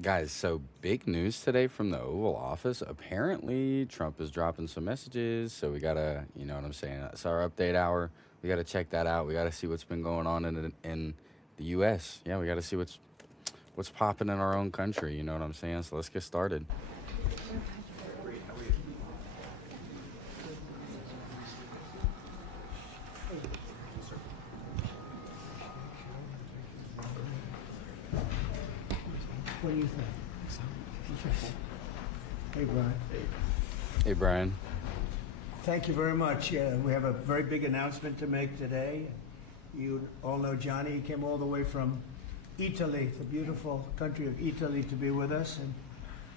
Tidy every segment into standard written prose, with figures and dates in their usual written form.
Guys, so big news today from the Oval Office. Apparently, Trump is dropping some messages. So we gotta, you know what I'm saying? That's our update hour. We gotta check that out. We gotta see what's been going on in the U.S. Yeah, we gotta see what's popping in our own country. You know what I'm saying? So let's get started. What do you think? Hey, Brian. Hey, Brian. Thank you very much. We have a very big announcement to make today. You all know Johnny. He came all the way from Italy, the beautiful country of Italy, to be with us. And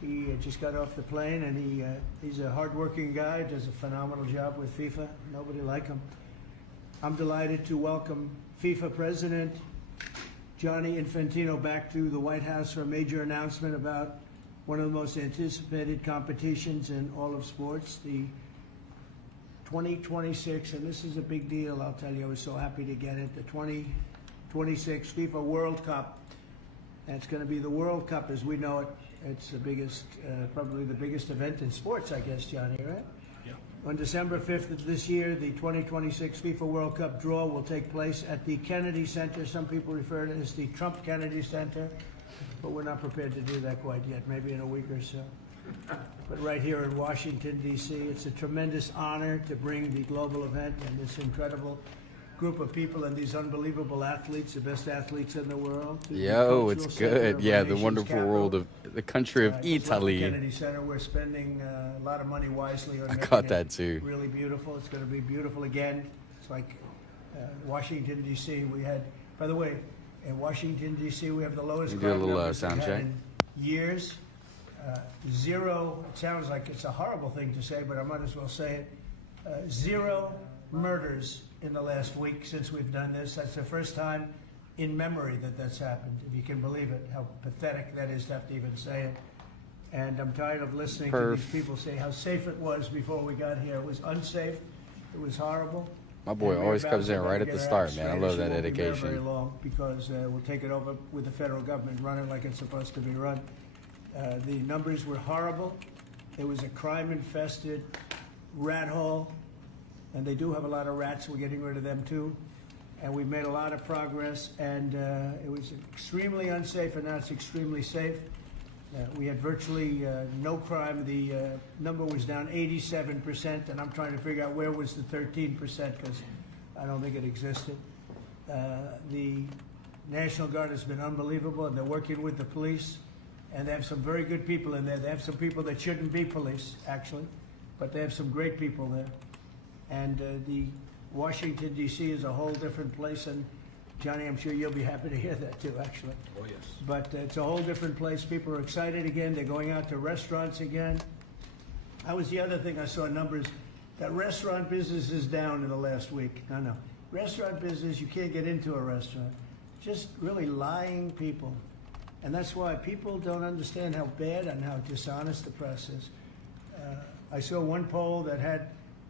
he just got off the plane, and he's a hardworking guy, does a phenomenal job with FIFA. Nobody like him. I'm delighted to welcome FIFA President Gianni Infantino back to the White House for a major announcement about one of the most anticipated competitions in all of sports, the 2026, and this is a big deal, I'll tell you, I was so happy to get it, the 2026 FIFA World Cup. And it's going to be the World Cup as we know it. It's the biggest, probably the biggest event in sports, I guess, Johnny, right? Yeah. On December 5th of this year, the 2026 FIFA World Cup draw will take place at the Kennedy Center. Some people refer to it as the Trump Kennedy Center, but we're not prepared to do that quite yet, maybe in a week or so. But right here in Washington, D.C., it's a tremendous honor to bring the global event and this incredible group of people and these unbelievable athletes, the best athletes in the world. To the Yo, it's cultural center good. of Yeah, our the nation's wonderful capital. world of the country of Just like the Italy. Kennedy Center, we're spending a lot of money wisely on I making caught it that too. really beautiful. It's going to be beautiful again. It's like Washington, D.C. We had, by the way, in Washington, D.C., we have the lowest We do a crime little, numbers we've sound had check. in years. Zero, it sounds like it's a horrible thing to say, but I might as well say it. Zero murders in the last week since we've done this. That's the first time in memory that that's happened, if you can believe it, how pathetic that is to have to even say it. And I'm tired of listening to these people say how safe it was before we got here. It was unsafe. It was horrible. My boy And we're always about comes to in right at get the our start, act man. I straight. love She that won't be there dedication. very long because we'll take it over with the federal government, run it like it's supposed to be run. The numbers were horrible. It was a crime-infested rat hole, and they do have a lot of rats. We're getting rid of them too, and we've made a lot of progress. And it was extremely unsafe, and now it's extremely safe. We had virtually no crime. The number was down 87%, and I'm trying to figure out where was the 13% because I don't think it existed. The National Guard has been unbelievable, and they're working with the police. And they have some very good people in there. They have some people that shouldn't be police, actually, but they have some great people there. And the Washington, D.C. is a whole different place. And Johnny, I'm sure you'll be happy to hear that too, actually. Oh, yes. But it's a whole different place. People are excited again. They're going out to restaurants again. That was the other thing I saw numbers. That restaurant business is down in the last week. No. Restaurant business, you can't get into a restaurant. Just really lying people. And that's why people don't understand how bad and how dishonest the press is. I saw one poll that had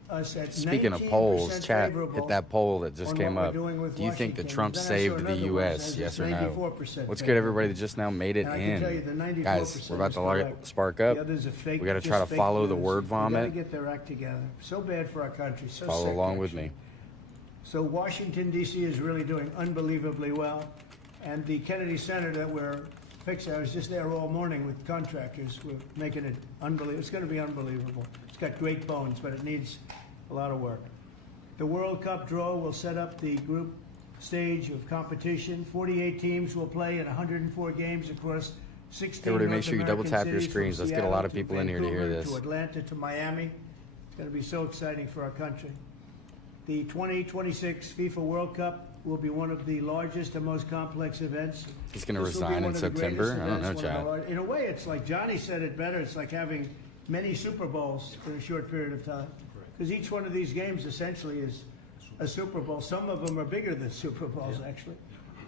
us at 19% Speaking of polls, chat, favorable hit that poll that just on came what we're up. doing with Do you think that Washington. Trump Then I saw saved the another one U.S.? that Yes says or no? 94% What's good, favorable. everybody that just now made it And I can tell you in? the 94% Guys, we're about was to correct. spark The up. others are fake, We got to just try to fake follow the news. word They got to vomit. get their act together. So bad for our country. So Follow sick, along with actually. me. So Washington, D.C. is really doing unbelievably well. And the Kennedy Center that we're fixing, I was just there all morning with contractors. We're making it unbelievable. It's going to be unbelievable. It's got great bones, but it needs a lot of work. The World Cup draw will set up the group stage of competition. 48 teams will play in 104 games across 16 Everybody make North sure you double American tap your cities, screens. from Let's get a lot of Seattle people in here to hear Vancouver, this. To Atlanta to Miami. It's going to be so exciting for our country. The 2026 FIFA World Cup will be one of the largest and most complex events. He's going to This will be resign one in of the greatest September? I don't know, events, one of chat. the In a way, it's like Johnny said it better. It's like having many Super Bowls in a short period of time. Because each one of these games essentially is a Super Bowl. Some of them are bigger than Super Bowls, actually.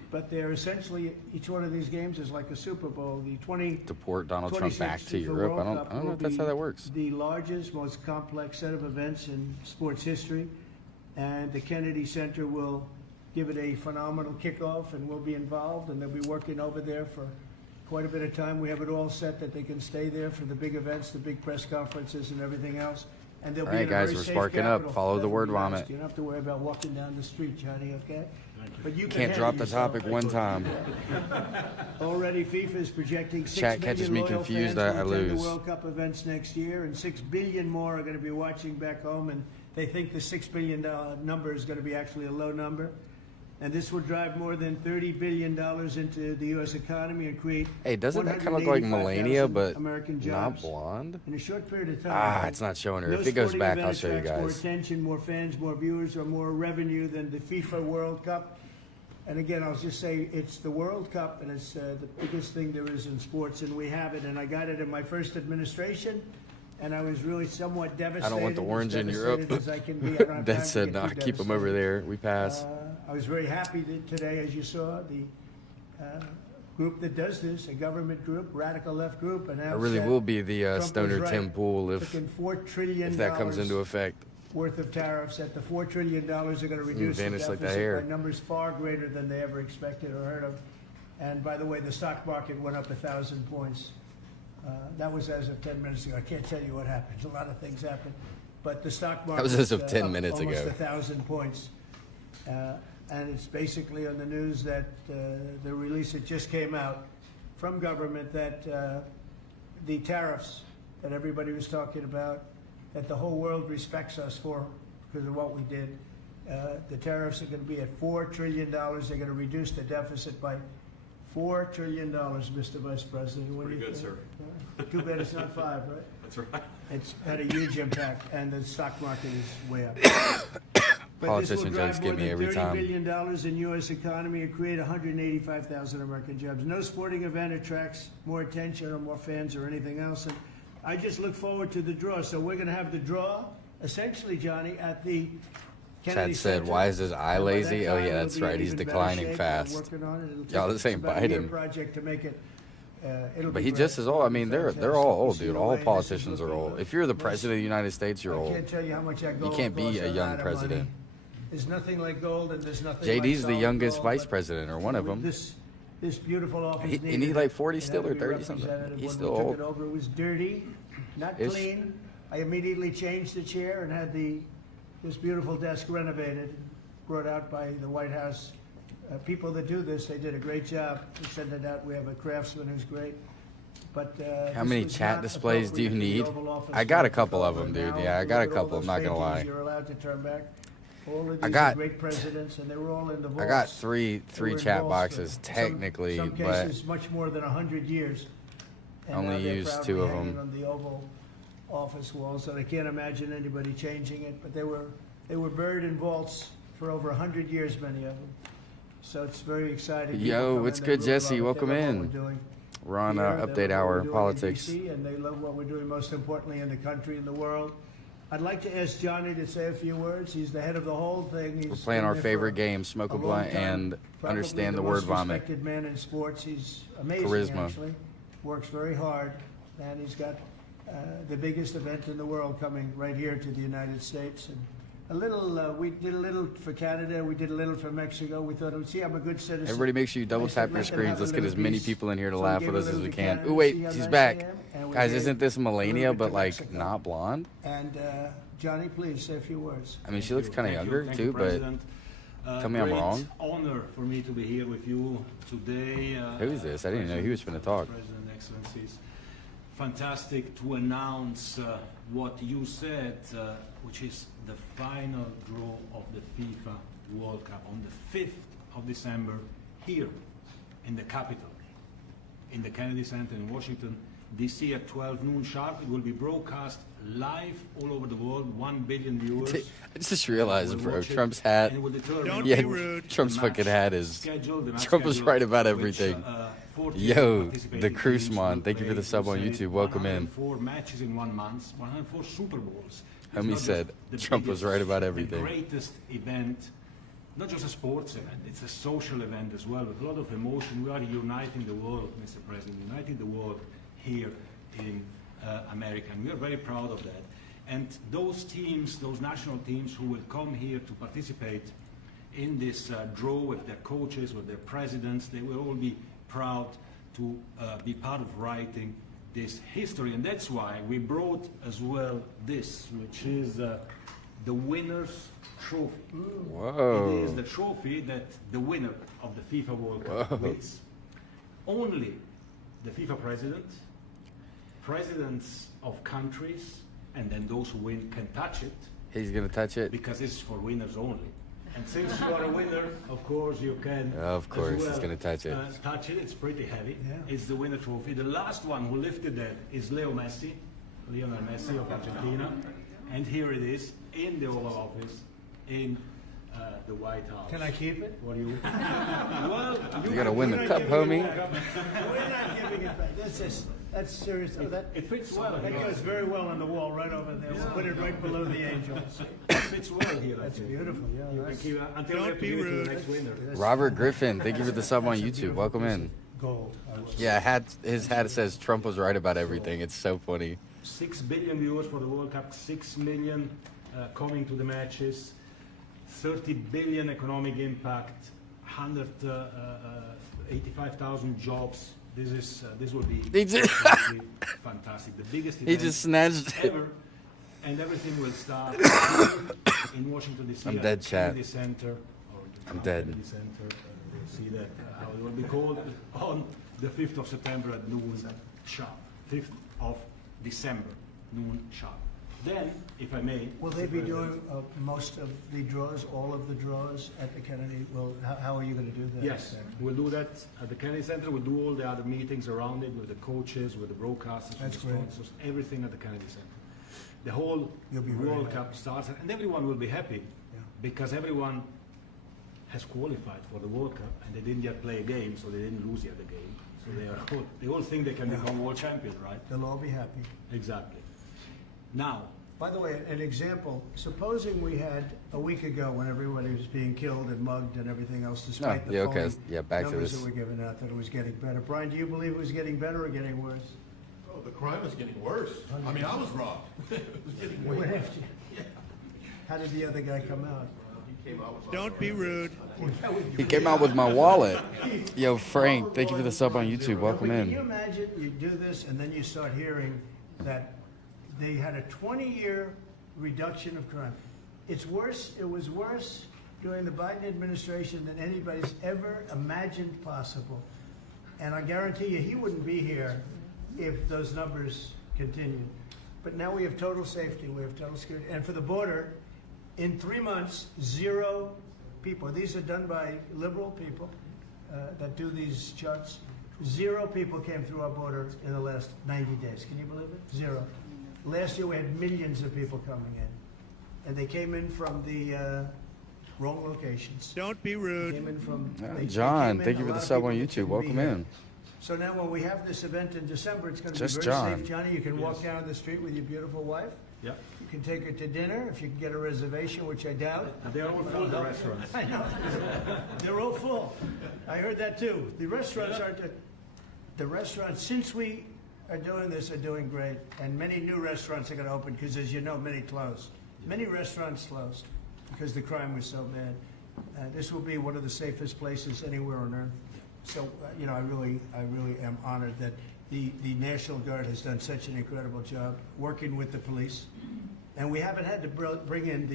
But they're essentially, each one of these games is like a Super Bowl. The Deport Donald Trump back 26th to FIFA Europe. World I Cup don't know will if that's how be that works. The largest, most complex set of events in sports history. And the Kennedy Center will give it a phenomenal kickoff, and we'll be involved, and they'll be working over there for quite a bit of time. We have it all set that they can stay there for the big events, the big press conferences and everything else. And they'll All be right, in a guys, very we're safe sparking up. capital. Follow the That'll word be nice. vomit. You don't have to worry about walking down the street, Johnny, okay? But you can Can't drop handle the yourself. topic one time. Already, FIFA is projecting 6 Chat million catches me loyal confused, fans I will attend lose. the World Cup events next year, and 6 billion more are going to be watching back home, and they think the $6 billion number is going to be actually a low number. And this will drive more than $30 billion into the U.S. economy and create Hey, doesn't that kind of look like Melania, 185,000 but American not jobs blonde? in a short period of time. Ah, it's not showing her. No If it goes sporting back, event I'll show you attracts more guys. attention, more fans, more viewers, or more revenue than the FIFA World Cup. And again, I'll just say it's the World Cup, and it's the biggest thing there is in sports, and we have it. And I got it in my first administration, and I was really somewhat devastated. I don't want the orange in Europe. As I can be. I don't have That time to said, get nah, too keep them over devastated. there. We pass. I was very happy that today, as you saw, the group that does this, a government group, radical left group, and I really will be the Trump was stoner right. Tim Pool if $4 trillion that comes into effect. worth of tariffs. That the $4 trillion are going to reduce the vanish like deficit that hair. by numbers far greater than they ever expected or heard of. And by the way, the stock market went up 1,000 points. That was as of 10 minutes ago. I can't tell you what happened. A lot of things happened. But the stock market was as of 10 up minutes almost ago. 1,000 points. And it's basically on the news that the release that just came out from government that the tariffs that everybody was talking about, that the whole world respects us for because of what we did. The tariffs are going to be at $4 trillion. They're going to reduce the deficit by $4 trillion, Mr. Vice President. What do you Pretty good, think? sir. Too bad it's not 5, right? That's right. It's had a huge impact, and the stock market is way up. But Politician this will jokes drive get more me than every $30 time. billion in U.S. economy and create 185,000 American jobs. No sporting event attracts more attention or more fans or anything else. And I just look forward to the draw. So we're going to have the draw, essentially, Johnny, at the Kennedy Chat said, Center. why is his eye And by that lazy? Oh, time, yeah, it'll that's be in right. He's even better declining shape. fast. We're working on it. It'll Y'all, take this ain't about a year Biden. project to make it. It'll But be he great. just as old. I mean, they're Fantastic. all You old, see dude. the All way this is politicians are looking old. good. If you're the president of the United States, you're I old. can't tell you how much that gold can't be costs a young lot of money. president. There's nothing like gold, and there's nothing like JD's the solid youngest gold, vice but president, or one of with them. This beautiful office. He- and needed he like it. 40 It had still to or be 30 something. representative. He's When still we took old. it over, it was dirty, not Ish. clean. I immediately changed the chair and had this beautiful desk renovated, brought out by the White House. People that do this, they did a great job. We sent it out. We have a craftsman who's great. But How this many was chat not displays do you appropriate for the need? Oval Office I got a to couple take of over. them, dude. Now, Yeah, I got a look at all couple. I'm those not gonna paintings lie. You're allowed to turn back. All of these I got- are great presidents, and they were all in the vaults. I got three They were in chat vaults boxes, for technically, some but cases much more than 100 years. And Only now they're used proudly 2 of hanging them. on the Oval Office walls, and I can't imagine anybody changing it. But they were buried in vaults for over 100 years, many of them. So it's very exciting. People Yo, come what's in, good, they really Jesse? love it. Welcome They love in. what we're doing we're on here. They Update love what Hour we're doing in Politics. DC, and they love what we're doing, most importantly, in the country and the world. I'd like to ask Johnny to say a few words. He's the head of the whole thing. He's We're playing been our there for favorite game, Smoke a long Blunt, time. and Probably understand the most word vomit. respected man in sports. He's amazing, Charisma. actually. Works very hard, and he's got the biggest event in the world coming right here to the United States. And a little, we did a little for Canada. We did a little for Mexico. We thought, see, I'm a good citizen. Everybody make sure you double I said, tap your let them screens. have a Let's get little as many piece. people in here to So we laugh gave with a us as little we to can. Canada, Ooh, wait, see how she's nice I back. am? And we Guys, gave isn't this a little Melania, bit but to like Mexico. not blonde? And Johnny, please say a few words. I mean, she looks kind of Thank you. younger Thank too, you, but President. tell me I'm Great wrong. honor for me to be here with you today. Who's this? I didn't know he was finna talk. President, Excellencies. Fantastic to announce what you said, which is the final draw of the FIFA World Cup on the 5th of December here in the capital, in the Kennedy Center in Washington, D.C. at 12 noon sharp. It will be broadcast live all over the world, 1 billion viewers. I just realized, will bro, watch it, Trump's hat. and it will determine Don't Yeah, be rude. Trump's the fucking match hat is. schedule, the match Trump was schedule, right about which, everything. 14 Yo, participating the teams Cruiseman, will thank you for play. the sub on We say YouTube. Welcome in. 104 matches in 1 month, 104 Super Bowls. It's Homie not just said the Trump was biggest, right about the everything. greatest event, not just a sports event, it's a social event as well, with a lot of emotion. We are uniting the world, Mr. President, uniting the world here in America, and we are very proud of that. And those teams, those national teams who will come here to participate in this draw with their coaches, with their presidents, they will all be proud to be part of writing this history. And that's why we brought as well this, which is the winner's trophy. Whoa. It is the trophy that the winner of the FIFA World Cup wins. Only the FIFA presidents of countries, and then those who win can touch it, He's gonna touch it. because it's for winners only. And since you are a winner, of course you can. Of course, as well, he's gonna touch it. Touch it. It's pretty heavy. Yeah. It's the winner trophy. The last one who lifted that is Lionel Messi of Argentina, and here it is in the Oval Office in the White House. Can I keep it? What do you? Well, You gotta win the We're cup, not giving homie. it back. We're not giving it back. That's serious. Oh, that It fits well. that goes very well on the wall right over there. We'll put it right below the angels. It fits well here. I That's think. beautiful. Yeah, You can that's keep, until we Don't have to be give it to rude. the next winner. Robert Griffin, thank you for the sub on that's a YouTube. beautiful Welcome piece in. of gold. I will say. Yeah, his hat says Trump was right about everything. It's so funny. 6 billion viewers for the World Cup, 6 million coming to the matches, 30 billion economic impact, 185,000 jobs. This will be He just- absolutely fantastic. The biggest He event just snatched it. ever, and everything will start in Washington D.C. I'm at dead, the chat. Kennedy Center. Or the I'm Trump dead. Kennedy Center. We'll see that how it will be called on the 5th of September at noon sharp. 5th of December, noon sharp. Then, if I may, Will they be doing most of the draws, all of the draws at the Kennedy? Well, how are you going to do that? Yes, we'll do that at the Kennedy Center. We'll do all the other meetings around it with the coaches, with the broadcasters, with That's the great. sponsors, everything at the Kennedy Center. The whole You'll be very World happy. Cup starts, and everyone will be happy Yeah. because everyone has qualified for the World Cup, and they didn't yet play a game, so they didn't lose yet the game. So they all think they can become world champions, right? They'll all be happy. Exactly. Now, By the way, an example, supposing we had a week ago when everybody was being killed and mugged and everything else, despite the yeah, okay. phony Yeah, back to numbers this. that were given out, that it was getting better. Brian, do you believe it was getting better or getting worse? Oh, the crime is getting worse. I mean, I was wrong. It was getting What worse. after you? How did the other guy come out? Don't be rude. He came out with my wallet. Yo, Frank, thank you for the sub on YouTube. Welcome Can you in. imagine you do this and then you start hearing that they had a 20-year reduction of crime? It's worse. It was worse during the Biden administration than anybody's ever imagined possible. And I guarantee you he wouldn't be here if those numbers continued. But now we have total safety. We have total security. And for the border, in 3 months, 0 people. These are done by liberal people that do these charts. 0 people came through our border in the last 90 days. Can you believe it? 0. Last year we had millions of people coming in. And they came in from the wrong locations. Don't be They rude. came in from... Yeah, they John, came in, thank you a for lot the of sub people on that YouTube. shouldn't be Welcome here. in. So now when we have this event in December, it's going to be Just very John. safe. Johnny, you can walk down the street with your beautiful wife. yeah, You can take her to dinner if you can get a reservation, which I doubt. they're all full, the restaurants. I know. They're all full. I heard that too. The restaurants aren't, the restaurants, since we are doing this, are doing great. And many new restaurants are going to open because, as you know, many closed. Many restaurants closed because the crime was so bad. This will be one of the safest places anywhere on earth. So, you know, I really am honored that the National Guard has done such an incredible job working with the police. And we haven't had to bring in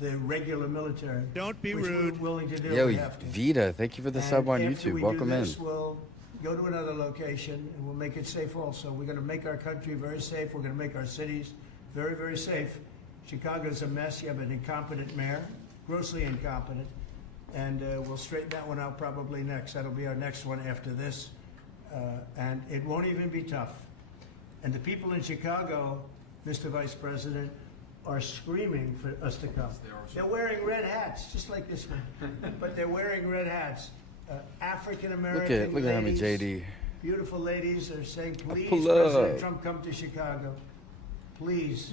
the regular military. Don't be which rude. we're willing to do. Yo, We have to. Vita, thank you for the And sub on after YouTube. we Welcome do in. this, we'll go to another location and we'll make it safe also. We're going to make our country very safe. We're going to make our cities very, very safe. Chicago's a mess. You have an incompetent mayor, grossly incompetent. And we'll straighten that one out probably next. That'll be our next one after this. And it won't even be tough. And the people in Chicago, Mr. Vice President, are screaming for us to come. They're wearing red hats, just like this one. But they're wearing red hats. African American Look at him, ladies, JD. beautiful ladies are saying, please, pull President up. Trump, come to Chicago. Please.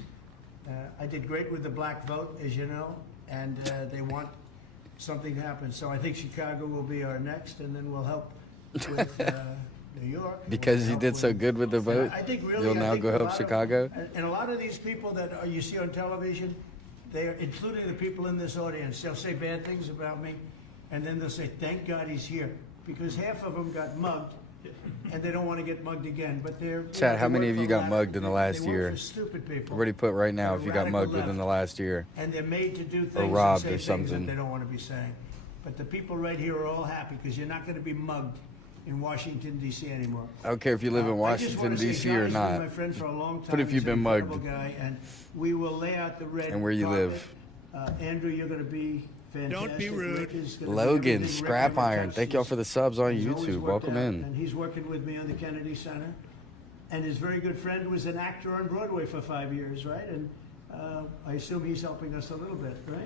I did great with the black vote, as you know, and they want something to happen. So I think Chicago will be our next, and then we'll help with New York. Because We'll you help did so with- good with the vote, I think really, you'll I now think go a help lot of- Chicago? and a lot of these people that you see on television, they are, including the people in this audience, they'll say bad things about me, and then they'll say, thank God he's here. Because half of them got mugged, and they don't want to get mugged again. But they're Chat, how they many work of you for got lack- mugged in the last they work year? for stupid people. Everybody put right now They're if you got radical mugged left. within the last year. And they're made to do things Or robbed and or say things something. that they don't want to be saying. But the people right here are all happy because you're not going to be mugged in Washington, D.C. anymore. I don't care if you live in I just Washington, wanna say D.C. or Johnny's been not. my friend for a long time. But if He's you've an been mugged. incredible guy, and we will lay out the red And where you carpet. live. Andrew, you're going to be fantastic. Don't be rude. Rick is gonna be Logan, everything Rick Scrap ever Iron, touched. thank y'all for the subs on He's always YouTube. worked Welcome out, in. And he's working with me on the Kennedy Center. And his very good friend was an actor on Broadway for 5 years, right? And I assume he's helping us a little bit, right?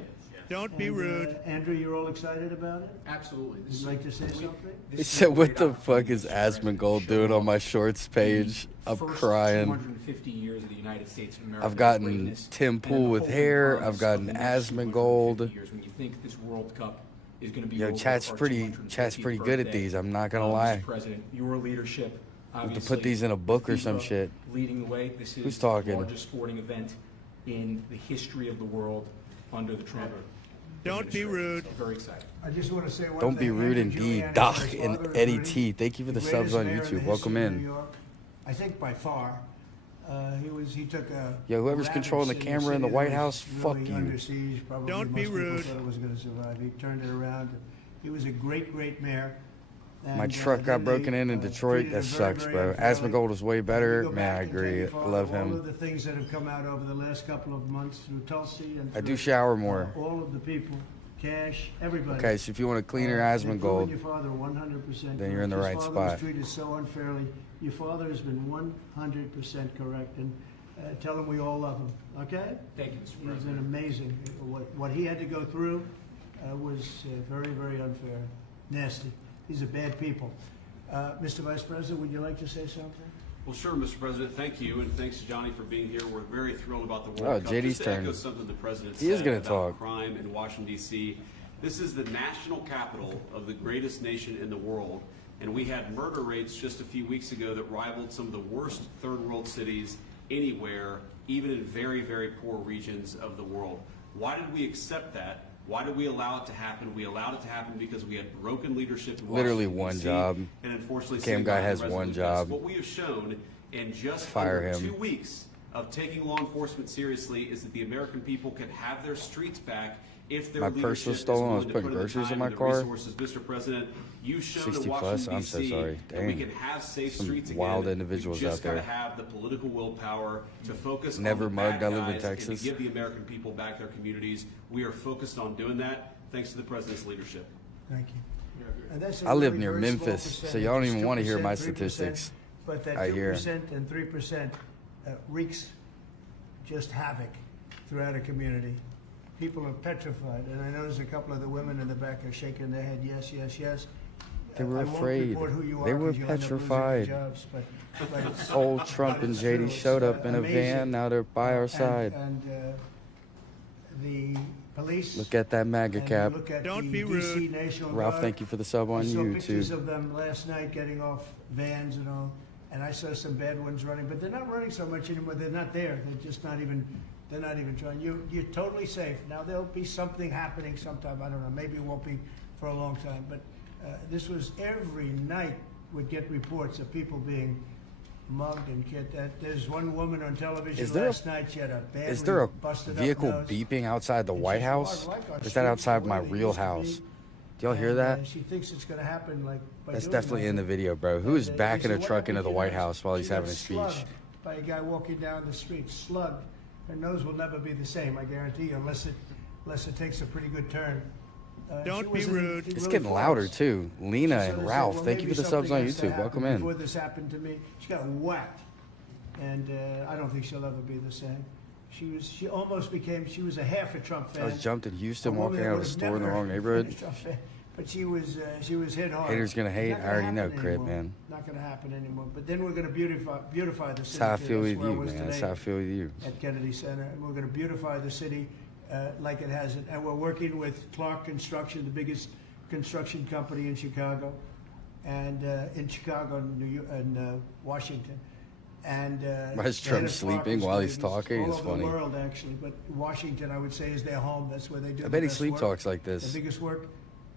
Don't be And, rude. Andrew, you're all excited about it? Absolutely. Would you like to say something? He said, "What the fuck is Asmongold doing on my shorts page?" I'm crying. 250 years of the United States of America. I've gotten greatness, Tim and Pool the with holy hair. promise I've gotten of the next Asmongold. 250 years. When you think this World Cup is going to be Yo, over chat's our pretty 250th good at birthday, these. I'm not gonna Mr. lie. President, your leadership. have to Obviously, put these in a book or FIFA some shit. Leading the way. This is Who's talking? the largest sporting event in the history of the world under the Trump Don't be administration. rude. So very excited. I just want to say one Don't be thing. rude Andrew indeed. Giuliani, Doc his and father, is Eddie really T. Thank you for the greatest subs on mayor in YouTube. the Welcome history of New in. York. I think by far. He took a. Yo, whoever's ravaged controlling the city, camera in the city White that House, was fuck really you. under siege. Probably Don't most be people rude. thought it was going to survive. He turned it around. He was a great, great mayor. My And, truck got then broken they, in Detroit. treated That him very, sucks, very bro. unfairly. Asmongold was way You better. go Man, back I and agree. take I love All of him. the things that have come out over the last couple of months through Tulsi and I do through, shower more. all of the people, Cash, everybody. Okay, so if you want to clean your They've proven Asmongold, your father 100% then you're in the correct. right His father spot. was treated so unfairly. Your father has been 100% correct, and tell him we all love him. Okay? Thank you, Mr. He's President. an amazing. What he had to go through was very, very unfair, nasty. These are bad people. Mr. Vice President, would you like to say something? Well, sure, Mr. President. Thank you, and thanks to Johnny for being here. We're very thrilled about the Oh, World Cup. JD's Just to echo turn. something the President He is said gonna about talk. crime in Washington, D.C. This is the national capital of the greatest nation in the world, and we had murder rates just a few weeks ago that rivaled some of the worst third world cities anywhere, even in very, very poor regions of the world. Why did we accept that? Why did we allow it to happen? We allowed it to happen because we had broken leadership in Literally Washington, one D.C., job. And unfortunately, Cam saved guy by the has rest one of the job. What we have shown in just Fire over him. 2 weeks of taking law enforcement seriously is that the American people can have their streets back if their My purse was leadership is stolen. I was willing to putting put in the groceries in time my and the car. resources. Mr. President, you've shown 60 in Washington, plus? I'm so D.C. sorry. that we Dang. can have safe Some streets wild again. individuals We've just out there. gotta have the political willpower to focus Never on the mugged. bad I live in guys Texas. and to give the American people back their communities. We are focused on doing that thanks to the President's leadership. Thank you. And that's a I live really near very small Memphis, so percentage. y'all don't It's even wanna hear 2%, my 3%, statistics. But that I hear. 2% and 3% wreaks just havoc throughout a community. People are petrified, and I notice a couple of the women in the back are shaking their head, yes, yes, yes. They were I won't afraid. report who you They are were 'cause you'll end up losing your petrified. jobs, but it's- Old Trump but and it's JD true. It's, showed up in a amazing. van. Now they're by our side. And the police. Look at that MAGA and cap. look at Don't the be DC rude. National Ralph, Guard. thank you for the sub on I saw pictures YouTube. of them last night getting off vans and all, and I saw some bad ones running, but they're not running so much anymore. They're not there. They're just not even. They're not even trying. You're totally safe. Now there'll be something happening sometime. I don't know. Maybe it won't be for a long time. But this was every night would get reports of people being mugged and killed. There's one woman on television Is there last night. She had a badly Is there a busted vehicle up nose. beeping outside the And White she said, House? "Well, I like our Or is that streets outside the my way they real used to be." house? Do y'all hear And, that? she thinks it's going to happen like. By That's doing definitely in the that. video, bro. Who is And, backing he a said, truck "What into the happened?" White She House while he's got having a speech? slugged by a guy walking down the street, slugged. Her nose will never be the same, I guarantee you, unless it takes a pretty good turn. Don't she be was in rude. It's really getting louder close. too. Lena So and they said, Ralph, "Well, thank you maybe for the subs on something has to YouTube. happen Welcome Before in. this happened to me, she got whacked, and I don't think she'll ever be the same. She almost became. She was a half a Trump fan. I was jumped in Houston A woman walking that out of a would've store in the never wrong been neighborhood. a Trump fan. But she was hit hard. Haters gonna hate. Not I already know, happen Crip, anymore. man. Not gonna happen anymore. But then we're gonna beautify the That's city. how I too. feel That's with where I you, was man. That's today how I feel with you. at Kennedy Center, and we're gonna beautify the city like it hasn't. And we're working with Clark Construction, the biggest construction company in Chicago, and in Washington. And Why is the Trump head of Clark sleeping is while gonna he's be talking? all It's over funny. the world, actually, but Washington, I would say, is their home. That's where they do. I the bet he best sleep work, talks like the this. biggest work,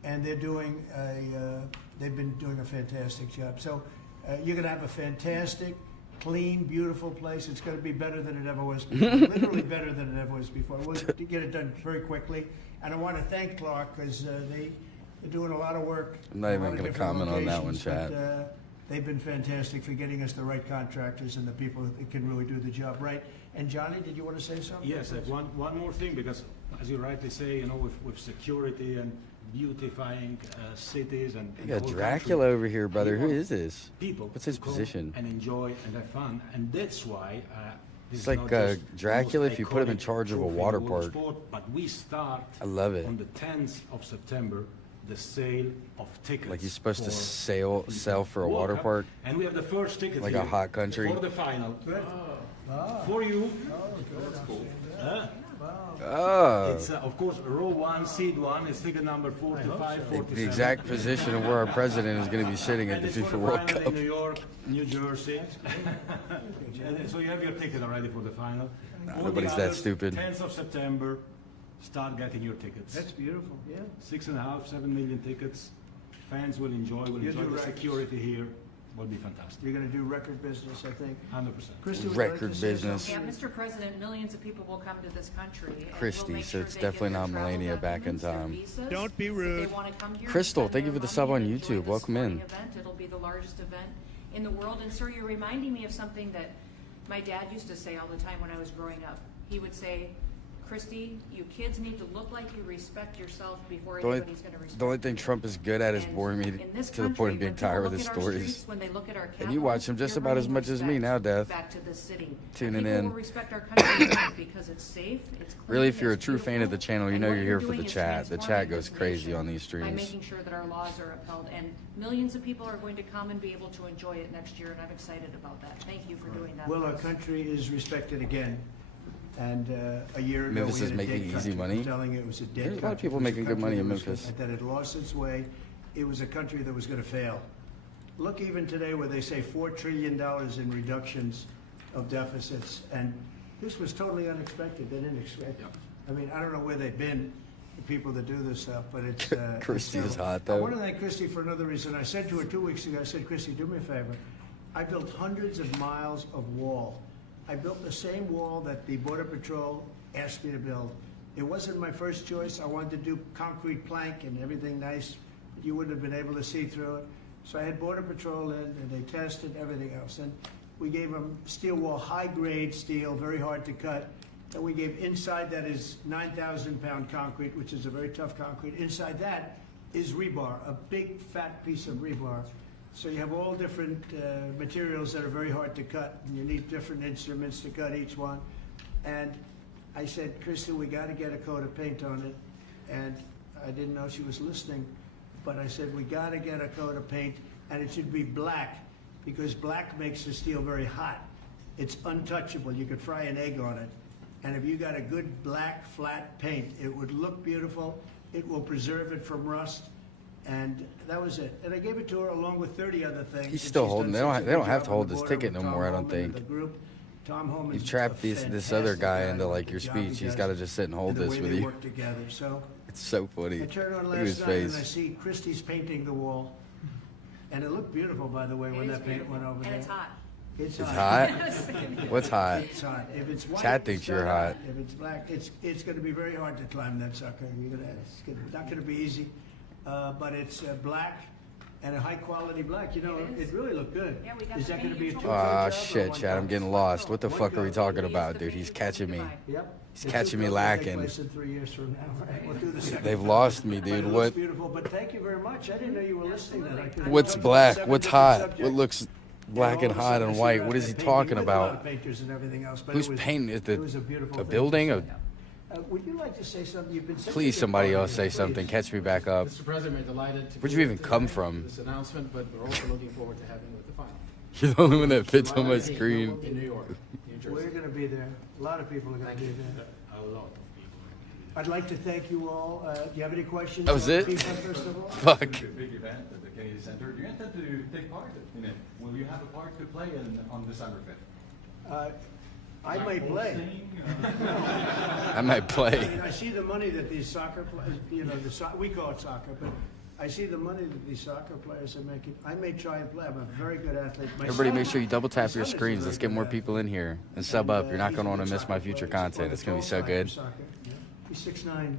and they've been doing a fantastic job. So You're going to have a fantastic, clean, beautiful place. It's going to be better than it ever was before. Literally better than it ever was before. We'll get it done very quickly. And I want to thank Clark because they're doing a lot of work. I'm not even going to comment on that one, chat. But, they've been fantastic for getting us the right contractors and the people that can really do the job right. And Johnny, did you want to say something? Yes, one more thing, because as you rightly say, you know, with security and beautifying cities and You got the whole Dracula country, over here, brother. we Who want is this? People What's his to come position? and enjoy and have fun, and that's why this It's is like not just Dracula most if you put him in iconic charge of a trophy in water the world park. sport, but we start I love it. on the 10th of September the sale of tickets. Like you're supposed to for sell for a World water Cup. park. And we have the first ticket Like a here hot country. for the final. Ah. For you. That's cool. Oh, It's of course row 1, seat 1 is ticket number 45, 47. the exact position of where our president is going to be sitting at And the it's for FIFA the World final Cup. in New York, New Jersey. And so you have your ticket already for the final. All nobody's the that others, stupid. 10th of September, start getting your tickets. That's beautiful, yeah. 6.5, 7 million tickets. Fans will enjoy You the do right. security here. Will be fantastic. You're going to do record business, I think. 100%. Christy, would you like Record to say business. something? Yeah, Mr. President, millions of people will come to this country. And Christy, we'll make so sure it's they get definitely their not travel Melania back in documents, their time. visas. Don't be If rude. they wanna come here, Crystal, spend thank you their for the money sub on and enjoy YouTube. this Welcome in. sporting event. It'll be the largest event in the world. And sir, you're reminding me of something that my dad used to say all the time when I was growing up. He would say, Christy, you kids need to look like you respect yourself before The only, anybody's going to respect the only thing you. Trump is good at is And boring me in this to the point country, of being when people tired with look his at our stories. streets, when they look at our And you watch him just they're about as bringing much as me respect now, Death. Back to the city. Tuning People in. will respect our country because it's safe, it's clean, Really, if you're a it's true fan of the beautiful, channel, you and know what you're you're here for the doing is chat. The chat transforming goes this crazy nation on these by streams. making sure that our laws are upheld, and millions of people are going to come and be able to enjoy it next year, and I'm excited about that. Thank you for doing that. Well, for our us. country is respected again. And a year ago, Memphis we had is a making dead easy country. money. I'm telling you, it was a dead There's a lot of country. people It was a making good country money in that was Memphis. That had lost its way. It was a country that was going to fail. Look even today where they say $4 trillion in reductions of deficits. And this was totally unexpected. They didn't expect it. I mean, I don't know where they've been, the people that do this stuff, but it's... Christy it's is terrible. hot, I though. want to thank Christy for another reason. I said to her 2 weeks ago, I said, Christy, do me a favor. I built hundreds of miles of wall. I built the same wall that the Border Patrol asked me to build. It wasn't my first choice. I wanted to do concrete plank and everything nice. You wouldn't have been able to see through it. So I had Border Patrol in, and they tested everything else. And we gave them steel wall, high-grade steel, very hard to cut. And we gave inside that is 9,000-pound concrete, which is a very tough concrete. Inside that is rebar, a big, fat piece of rebar. So you have all different materials that are very hard to cut, and you need different instruments to cut each one. And I said, Kristen, we got to get a coat of paint on it. And I didn't know she was listening, but I said, we got to get a coat of paint, and it should be black, because black makes the steel very hot. It's untouchable. You could fry an egg on it. And if you got a good black, flat paint, it would look beautiful. It will preserve it from rust. And that was it. And I gave it to her along with 30 other things. He's And still she's holding. done They such a don't good have job to on hold the this border ticket with no Tom more, I don't Homan and think. the group. Tom Homan You is trapped a this other guy fantastic into guy like with your the job speech. he He's does got to just sit and hold and the this way with they you. work together. So It's so funny. I turned on Look at his last night and I face. see Christie's painting the wall. And it looked beautiful, by the way, It when is that paint beautiful, went over and there. it's hot. It's It's hot. hot. What's hot? It's hot. If it's white, Chad it's thinks you're not hot. If it's black, it's going to be very hard to climb that sucker. It's not going to be easy. But it's black and a high quality black. You know, It is. it really looked good. Yeah, we got Is the that going to be a paint two-coat Ah, job or shit, one Chad. I'm coat? getting lost. What the One fuck are we coat. talking Use about, the dude? paint He's you catching me. buy. Yep. He's The catching me two-coat will take lacking. place in 3 years from now. Right? We'll do the second They've coat. lost me, But dude. it looks What? beautiful. But thank you very much. I didn't know you were listening to that. I couldn't What's talk about black? 7 What's different hot? subjects. What looks black and all of a hot sudden and I see white? her What out is he there talking painting with a lot of about? painters and everything else, but Who's it was, painting? Is it was a beautiful a thing. building? Would you like to say something? You've been such a Please, good somebody partner. else say something. Please. Catch me back up. Mr. President, we're delighted to Where'd be you here even come tonight from? for this announcement, but we're also looking forward to having you at the final. You're the only one that fits on my July 19th, screen. In New York, New We're Jersey. going to be there. A lot of people are going to be there. A lot of people. I'd like to thank you all. Do you have any questions? That was on it? FIFA, first of all? Fuck. Big event at the Kennedy Center. Do you intend to take part in it? Will you have a part to play on December 5th? I may play. I might I play. mean, I see the money that these soccer players, you know, we call it soccer, but I see the money that these soccer players are making. I may try and play. I'm a very good athlete. My Everybody, son- make sure you double my tap son your is a screens. very Let's get good more athlete. people in here and sub up. You're not He's going a to want good to miss my soccer future player. He's content. on It's the going to be so tall side good. for soccer. He's 6'9".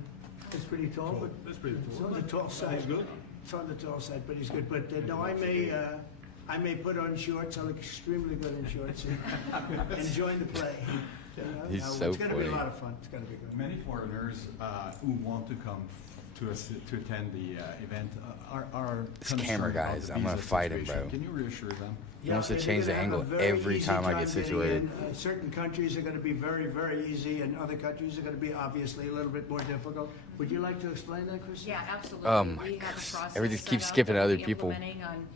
That's pretty tall, but That's pretty it's cool. on the tall side. Sounds good. It's on the tall side, but he's good. But no, I may put on shorts. I look extremely good in shorts and join the play. He's No, so It's going to be a funny. lot of fun. It's going to be good. Many foreigners who want to come to attend the event are This concerned camera about guys, the I'm gonna visa fight him, situation. bro. Can you reassure them? He wants to they're change the gonna have a angle very every easy time I get getting situated. in. Certain countries are going to be very, very easy, and other countries are going to be obviously a little bit more difficult. Would you like to explain that, Chris? Yeah, absolutely. Oh my We have a gosh. process Everything set keeps up skipping to that other we're people. implementing on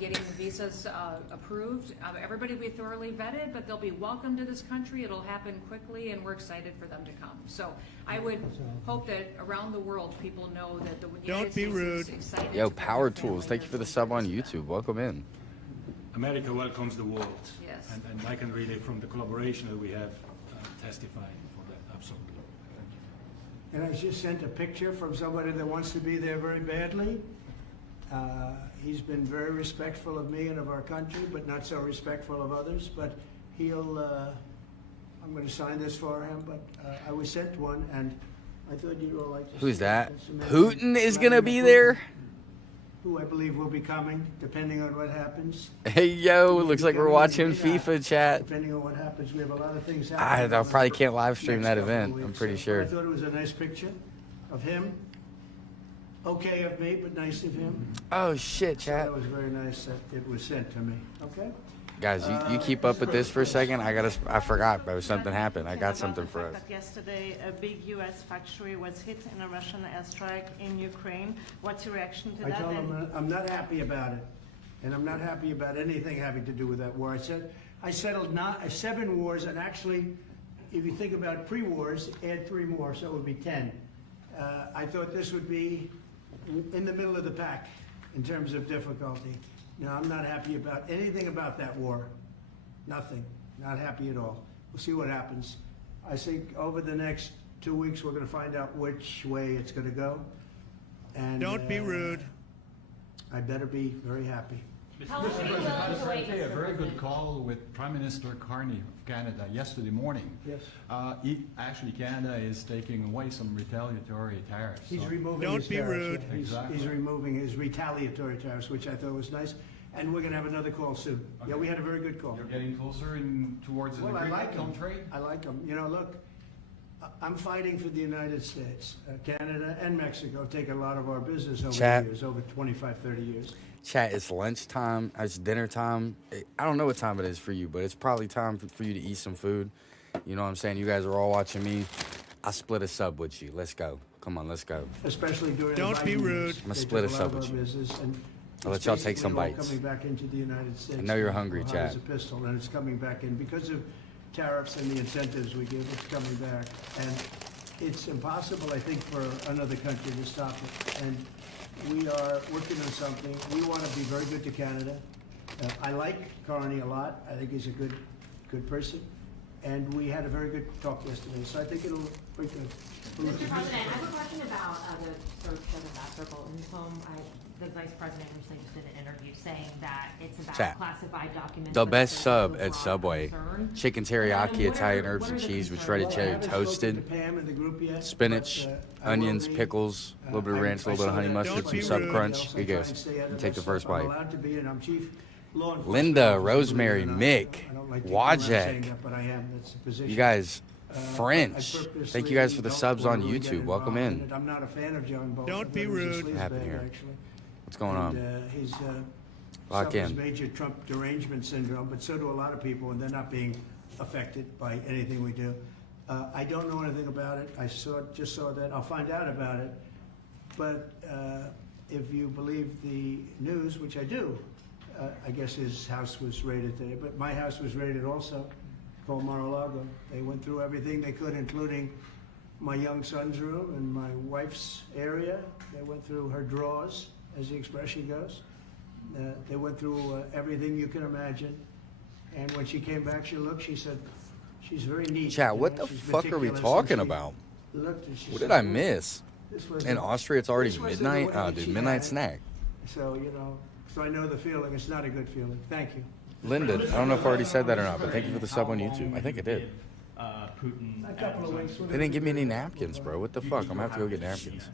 getting the visas approved. Everybody will be thoroughly vetted, but they'll be welcome to this country. It'll happen quickly, and we're excited for them to come. So I would hope that around the world, people know that the United Don't be States rude. is excited. Yo, to bring Power their family Tools, thank you for the to sub on visit them. YouTube. Welcome in. America welcomes the world. Yes. And I can really, from the collaboration that we have, testify for that, absolutely. And I just sent a picture from somebody that wants to be there very badly. He's been very respectful of me and of our country, but not so respectful of others. But he'll, I'm going to sign this for him, but I was sent one, and I thought you'd all like to Who's see that? it. It's Amanda- Putin is going to Vladimir be Putin, there? Who I believe will be coming, depending on what happens. Hey, yo, looks like we're Coming, watching may not, FIFA chat. Depending on what happens, we have a lot of things I happening. probably can't live stream next that couple of event. I'm weeks. pretty So, sure. I thought it was a nice picture of him. Okay of me, but nice of him. Oh, shit, So chat. that was very nice that it was sent to me. Okay? Guys, you keep up with this for a second. I forgot, bro. Something happened. I got something for us. That yesterday, a big U.S. factory was hit in a Russian airstrike in Ukraine. What's your reaction to I that? told And- him I'm not happy about it, and I'm not happy about anything having to do with that war. I settled 7 wars, and actually, if you think about pre-wars, add 3 more, so it would be 10. I thought this would be in the middle of the pack in terms of difficulty. No, I'm not happy about anything about that war. Nothing. Not happy at all. We'll see what happens. I think over the next 2 weeks, we're going to find out which way it's going to go. And Don't be rude. I better be very happy. Mr. President, I was actually a very good call with Prime Minister Carney of Canada yesterday morning. Yes. Actually, Canada is taking away some retaliatory tariffs. He's so- removing Don't his be tariffs. rude. Yeah, Exactly. He's removing his retaliatory tariffs, which I thought was nice. And we're going to have another call soon. Yeah, Okay. we had a very good call. You're getting closer towards an Well, I agreement like on him. trade? I like him. You know, look, I'm fighting for the United States. Canada and Mexico take a lot of our business over Chat. the years, over 25, 30 years. Chat, it's lunchtime. It's dinner time. I don't know what time it is for you, but it's probably time for you to eat some food. You know what I'm saying? You guys are all watching me. I split a sub with you. Let's go. Come on, let's go. Especially during Don't the be Biden rude. years. I'ma They split took a lot sub of with our you. business, and I'll it's let y'all take basically some all bites. coming back into the United States. I know you're hungry, hot Chad. as a pistol, and it's coming back in because of tariffs and the incentives we give. It's coming back, and it's impossible, I think, for another country to stop it. And we are working on something. We want to be very good to Canada. I like Carney a lot. I think he's a good person. And we had a very good talk yesterday, so I think it'll be good. Mr. President, I have a question about the search for the Ambassador Bolton's home. The Vice President recently just did an interview saying that it's about Chat. classified documents. The but best there's sub no at broad Subway. concern. Chicken What teriyaki, are- Italian herbs what and are the cheese with concerns? shredded Well, I cherry haven't spoken toasted, to Pam in the group yet, spinach, but, I will onions, be. pickles, a little bit of I- ranch, a I little bit of saw honey that mustard, Don't some be sub rude. crunch. I Here you try goes. and stay out of And that take the first stuff. I'm bite. allowed to be, and I'm chief law enforcement Linda, officer, believe it Rosemary, or not. Mick, I don't like to go around saying Wajek. that, but I am. That's the position. You guys, I French. purposely Thank you guys for the don't subs on wanna really get YouTube. Welcome involved in. it. I'm not a fan of John Bolton. Don't I be thought he was a rude. sleazebag, What happened here? actually. What's going on? And, he's Lock suffers in. major Trump derangement syndrome, but so do a lot of people, and they're not being affected by anything we do. I don't know anything about it. I just saw that. I'll find out about it. But if you believe the news, which I do, I guess his house was raided today. But my house was raided also, called Mar-a-Lago. They went through everything they could, including my young son's room and my wife's area. They went through her drawers, as the expression goes. They went through everything you can imagine. And when she came back, she said, she's very neat. Chat, you what know, the she's fuck are we meticulous, and talking she about? looked and she What said, did I miss? This was In Austria, it's already this wasn't midnight. the way Oh, dude, she midnight had it. snack. So, so I know the feeling. It's not a good feeling. Thank you. Linda, I don't know if I already said that or not, but thank you for the sub on YouTube. I think I did. A couple of weeks. They didn't give me any napkins, bro. What the fuck? I'm gonna have to go get napkins.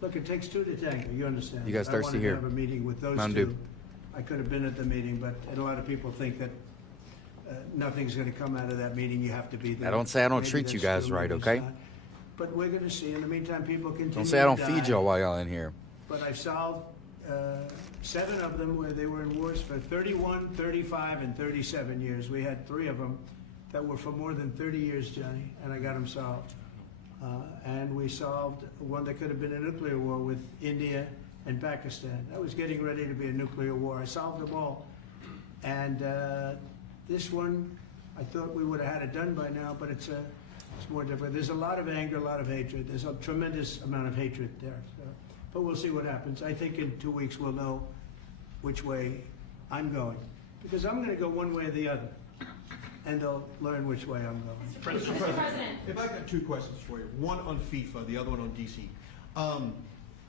Look, it takes two to tango. You understand? You guys I thirsty wanted here? to have a meeting with those Mountain Dew. two. I could have been at the meeting, but a lot of people think that nothing's going to come out of that meeting. You have to be there. I don't say I don't Maybe treat you that's guys true, right, maybe it's okay? not. But we're going to see. In the meantime, people continue. Don't say I don't to feed die. y'all while y'all in here. But I've solved 7 of them where they were in wars for 31, 35, and 37 years. We had 3 of them that were for more than 30 years, Johnny, and I got them solved. And we solved one that could have been a nuclear war with India and Pakistan. That was getting ready to be a nuclear war. I solved them all. And this one, I thought we would have had it done by now, but it's more different. There's a lot of anger, a lot of hatred. There's a tremendous amount of hatred there. So, but we'll see what happens. I think in 2 weeks we'll know which way I'm going. Because I'm going to go one way or the other. And they'll learn which way I'm going. Mr. President, if I got 2 questions for you, one on FIFA, the other one on DC.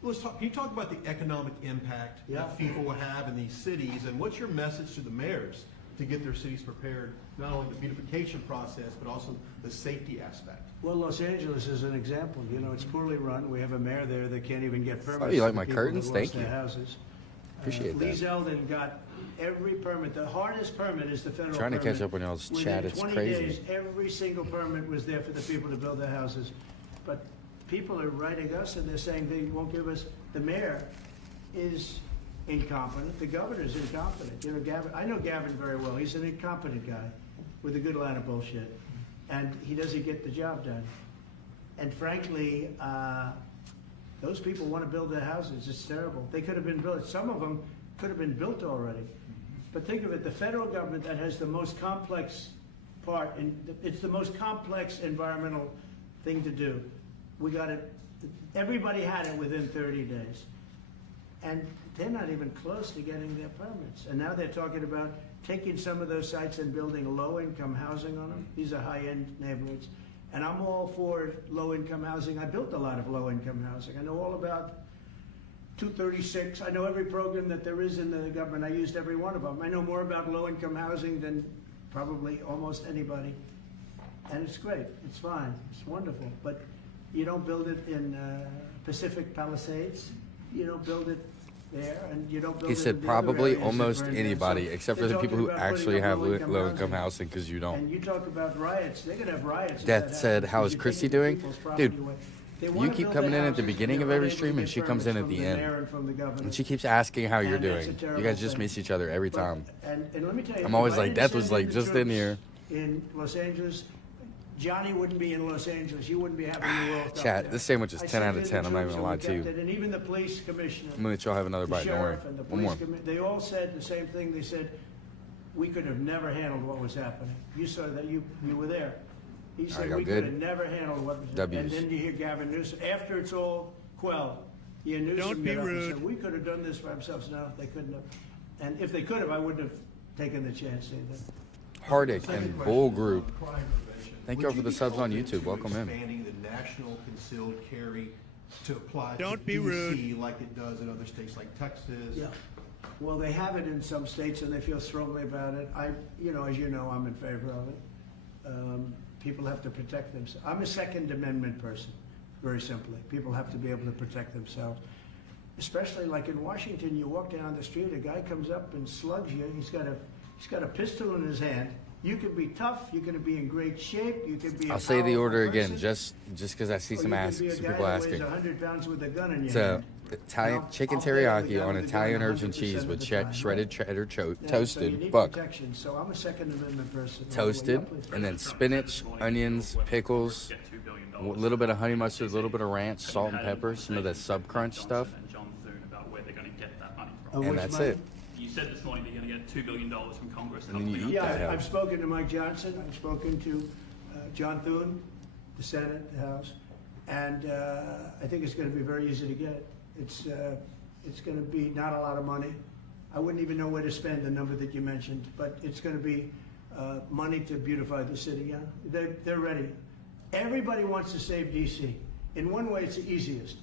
Let's talk. Can you talk about the economic impact that FIFA will have in these cities, and what's your message to the mayors to get their cities prepared, not only the beautification process, but also the safety aspect? Well, Los Angeles is an example. It's poorly run. We have a mayor there that can't even get permits. Oh, you like for my people that curtains? lost Thank their you. Houses. Appreciate Lee that. Zeldin got every permit. The hardest permit is the federal Trying to permit. catch up on y'all's Within chat, it's 20 crazy. days, every single permit was there for the people to build their houses. But people are writing us and they're saying they won't give us. The mayor is incompetent. The governor's incompetent. Gavin, I know Gavin very well. He's an incompetent guy with a good line of bullshit. And he doesn't get the job done. And frankly, those people want to build their houses. It's terrible. They could have been built. Some of them could have been built already. But think of it, the federal government that has the most complex part, it's the most complex environmental thing to do. We got it, everybody had it within 30 days. And they're not even close to getting their permits. And now they're talking about taking some of those sites and building low-income housing on them. These are high-end neighborhoods. And I'm all for low-income housing. I built a lot of low-income housing. I know all about 236. I know every program that there is in the government. I used every one of them. I know more about low-income housing than probably almost anybody. And it's great. It's fine. It's wonderful. But you don't build it in Pacific Palisades. You don't build it there, and you don't build He it said in the probably other areas that almost burn down. anybody, So except for they're the people talking who about putting actually up have low-income low-income housing. housing, because you don't. And you talk about riots. They're going to have riots. if Death that said, happens, "How because is you're Christy taking doing?" people's property Dude, away. They You wanna keep build coming their in at the houses, beginning and of they're every unable to stream, and get she comes in permits at from the the mayor end. and from the governor. And she keeps asking how you're And that's doing. a terrible You guys just thing. miss each other every But- time. And let me tell you, I'm always if I like, didn't Death send was like the just in troops here. in Los Angeles, Johnny wouldn't be in Los Angeles. You wouldn't be having the World Cup Chat, there. this sandwich is I 10 out sent of in 10. the I'm not troops even gonna lie and we to you. kept it, and even the police commissioner, I'm gonna let y'all have another the bite. Don't worry. sheriff, and the One more. police they all said the same thing. They said, we could have never handled what was happening. You saw that. You were there. He said y'all we good? could have never handled what was W's. And then you hear Gavin Newsom. After it's all quelled, you hear Newsom Don't be get up and rude. say, we could have done this for ourselves. No, they couldn't have. And if they could have, I wouldn't have taken the chance either. Heartache and Bull Group. Crime prevention. Thank Would y'all for the be subs on open YouTube. to Welcome in. Expanding the national concealed carry to apply Don't to be DC like it does in other states like Texas. Yeah. Well, they have it in some states, and they feel strongly about it. As you know, I'm in favor of it. People have to protect themselves. I'm a Second Amendment person, very simply. People have to be able to protect themselves. Especially like in Washington, you walk down the street, a guy comes up and slugs you. He's got a pistol in his hand. You can be tough. You can be in great shape. You can be. I'll say the order again, person, just because I see or some you can asks, be a some guy people that weighs asking. 100 pounds with a gun in your It's a hand. Italian Now, chicken I'll play with the teriyaki guy on with the Italian gun herbs and 100% cheese of with the time. shredded cheddar Yeah, so you toasted. need Fuck. protection. So I'm a Second Amendment person. Toasted, and then spinach, onions, pickles, a little bit of honey mustard, a little bit of ranch, salt and pepper, some of that sub crunch stuff, and that's it. You said this morning that you're going to get $2 billion from Congress. And then you eat Yeah, that. I've spoken to Mike Johnson. I've spoken to John Thune, the Senate, the House, and I think it's going to be very easy to get it. It's going to be not a lot of money. I wouldn't even know where to spend the number that you mentioned, but it's going to be money to beautify the city. Yeah, they're ready. Everybody wants to save D.C. In one way, it's the easiest.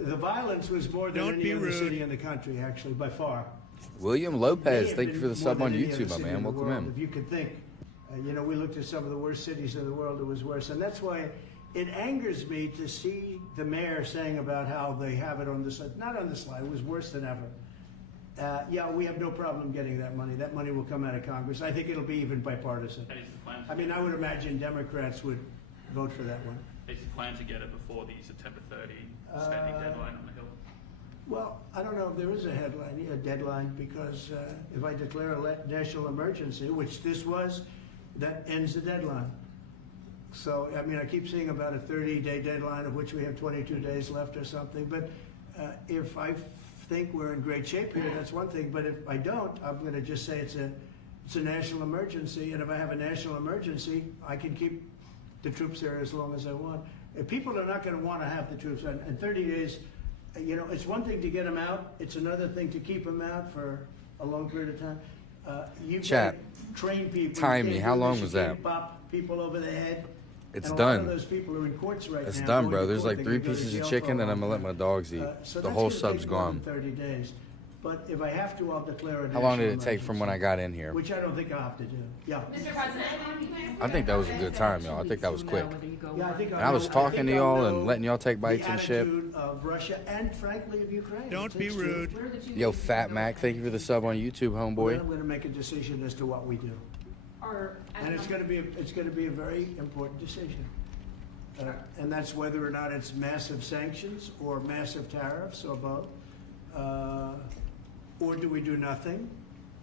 The violence was more than Don't any be other rude. city in the country, actually, by far. William May Lopez, have thank you been for the sub more on than any YouTube, other my city man. in the Welcome world, in. If you could think. We looked at some of the worst cities in the world, it was worse. And that's why it angers me to see the mayor saying about how they have it on the slide. Not on the slide, it was worse than ever. Yeah, we have no problem getting that money. That money will come out of Congress. I think it'll be even bipartisan. That is the plan. I mean, I would imagine Democrats would vote for that one. It's the plan to get it before the September 30 spending deadline on the Hill. Well, I don't know if there is a deadline, because if I declare a national emergency, which this was, that ends the deadline. So, I mean, I keep seeing about a 30-day deadline, of which we have 22 days left or something. But if I think we're in great shape here, that's one thing. But if I don't, I'm going to just say it's a national emergency. And if I have a national emergency, I can keep the troops there as long as I want. If people are not going to want to have the troops, and 30 days, it's one thing to get them out. It's another thing to keep them out for a long period of time. You've Chat. got to train people. Time You me. can't How do long this. was You can't that? Pop people over the head. It's And a lot of done. those people are in courts right It's now. done, going bro. to There's court. like They 3 could go to pieces jail of for a chicken that I'm long gonna let time. my dogs eat. So The that's whole gonna sub's take more than gone. 30 days. But if I have to, I'll declare a How long did national it take from when I got in here? Which I don't think I'll have to do. Yeah. Mr. President, I think that was a good time, y'all. I think that was quick. Yeah, I think And I was talking to y'all and letting y'all take bites and shit. The attitude of Russia and, frankly, of Ukraine. Don't be It's true. rude. Yo, Fat Mac, thank you for the sub on YouTube, Then homeboy. I'm going to make a decision as to what we do. And it's going to be a very important decision. And that's whether or not it's massive sanctions or massive tariffs or both. Or do we do nothing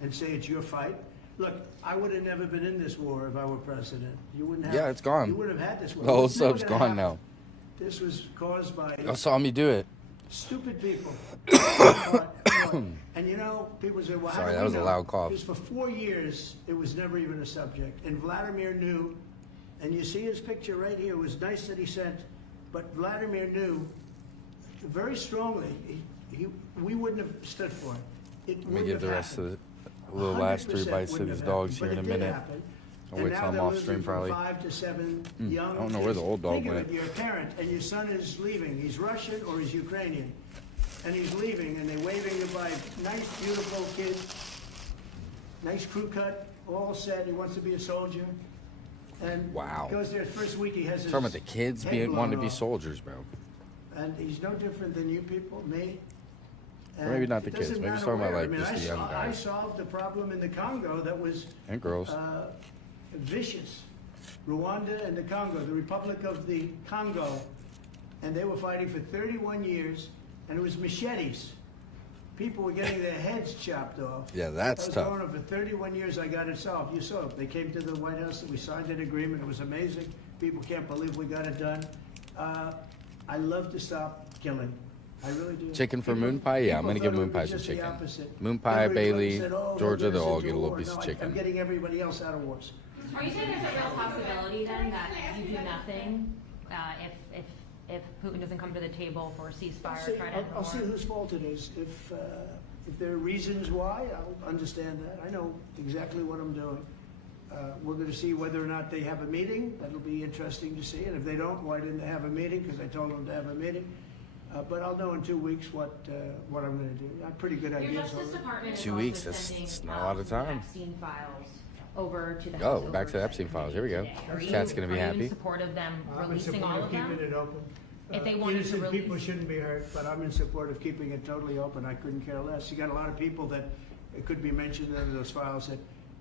and say it's your fight? Look, I would have never been in this war if I were president. You wouldn't have. Yeah, it's gone. You wouldn't have had this war. The whole It's never sub's gonna gone happen. now. This was caused by Y'all saw me do it. stupid people. And people say, well, Sorry, how do that we was a know? loud cough. Because for 4 years, it was never even a subject. And Vladimir knew, and you see his picture right here. It was nice that he sent, but Vladimir knew very strongly we wouldn't have stood for it. Let me give the rest of the little last 3 bites to these dogs here in a minute. I'll wait till I'm off stream probably. 5 to 7 young I don't know where the old dog Think of went. it, you're a parent, and your son is leaving. He's Russian or he's Ukrainian. And he's leaving, and they're waving goodbye. Nice, beautiful kid. Nice crew cut, all set. He wants to be a soldier. And Wow. goes there first week, he has his Talking about the kids head being wanting to blown be off. soldiers, bro. And he's no different than you people, me. Or maybe not the It doesn't kids. Maybe he's matter talking about where. like just the young I guys solved the problem in the Congo that was and girls. vicious. Rwanda and the Congo, the Republic of the Congo, and they were fighting for 31 years, and it was machetes. People were getting their heads chopped off. Yeah, that's I was tough. going on for 31 years. I got it solved. You saw it. They came to the White House. We signed an agreement. It was amazing. People can't believe we got it done. I love to stop killing. I really do. Chicken for People- Moon Pie? Yeah, I'm people gonna give thought it Moon would be Pie some just the chicken. opposite. Moon Pie, Hillary Clinton Bailey, said, "Oh, Georgia, we're they'll all into get a little war." piece of No, chicken. I'm getting everybody else out of wars. Are you saying there's a real possibility then that you do nothing if Putin doesn't come to the table for a ceasefire? See, try to end the I'll see war? whose fault it is. If there are reasons why, I'll understand that. I know exactly what I'm doing. We're going to see whether or not they have a meeting. That'll be interesting to see. And if they don't, why didn't they have a meeting? Because I told them to have a meeting. But I'll know in 2 weeks what I'm going to do. I have pretty good Your ideas. Justice already. Department is 2 also weeks, sending, that's not a lot of time. Epstein files over to the Oh, House back to the Oversight Epstein files. Here we go. Committee today. Are Cat's gonna be are you happy. in support of them I'm in releasing support all of them? keeping it open. If they wanted to Innocent people release- shouldn't be hurt, but I'm in support of keeping it totally open. I couldn't care less. You got a lot of people that it could be mentioned in those files that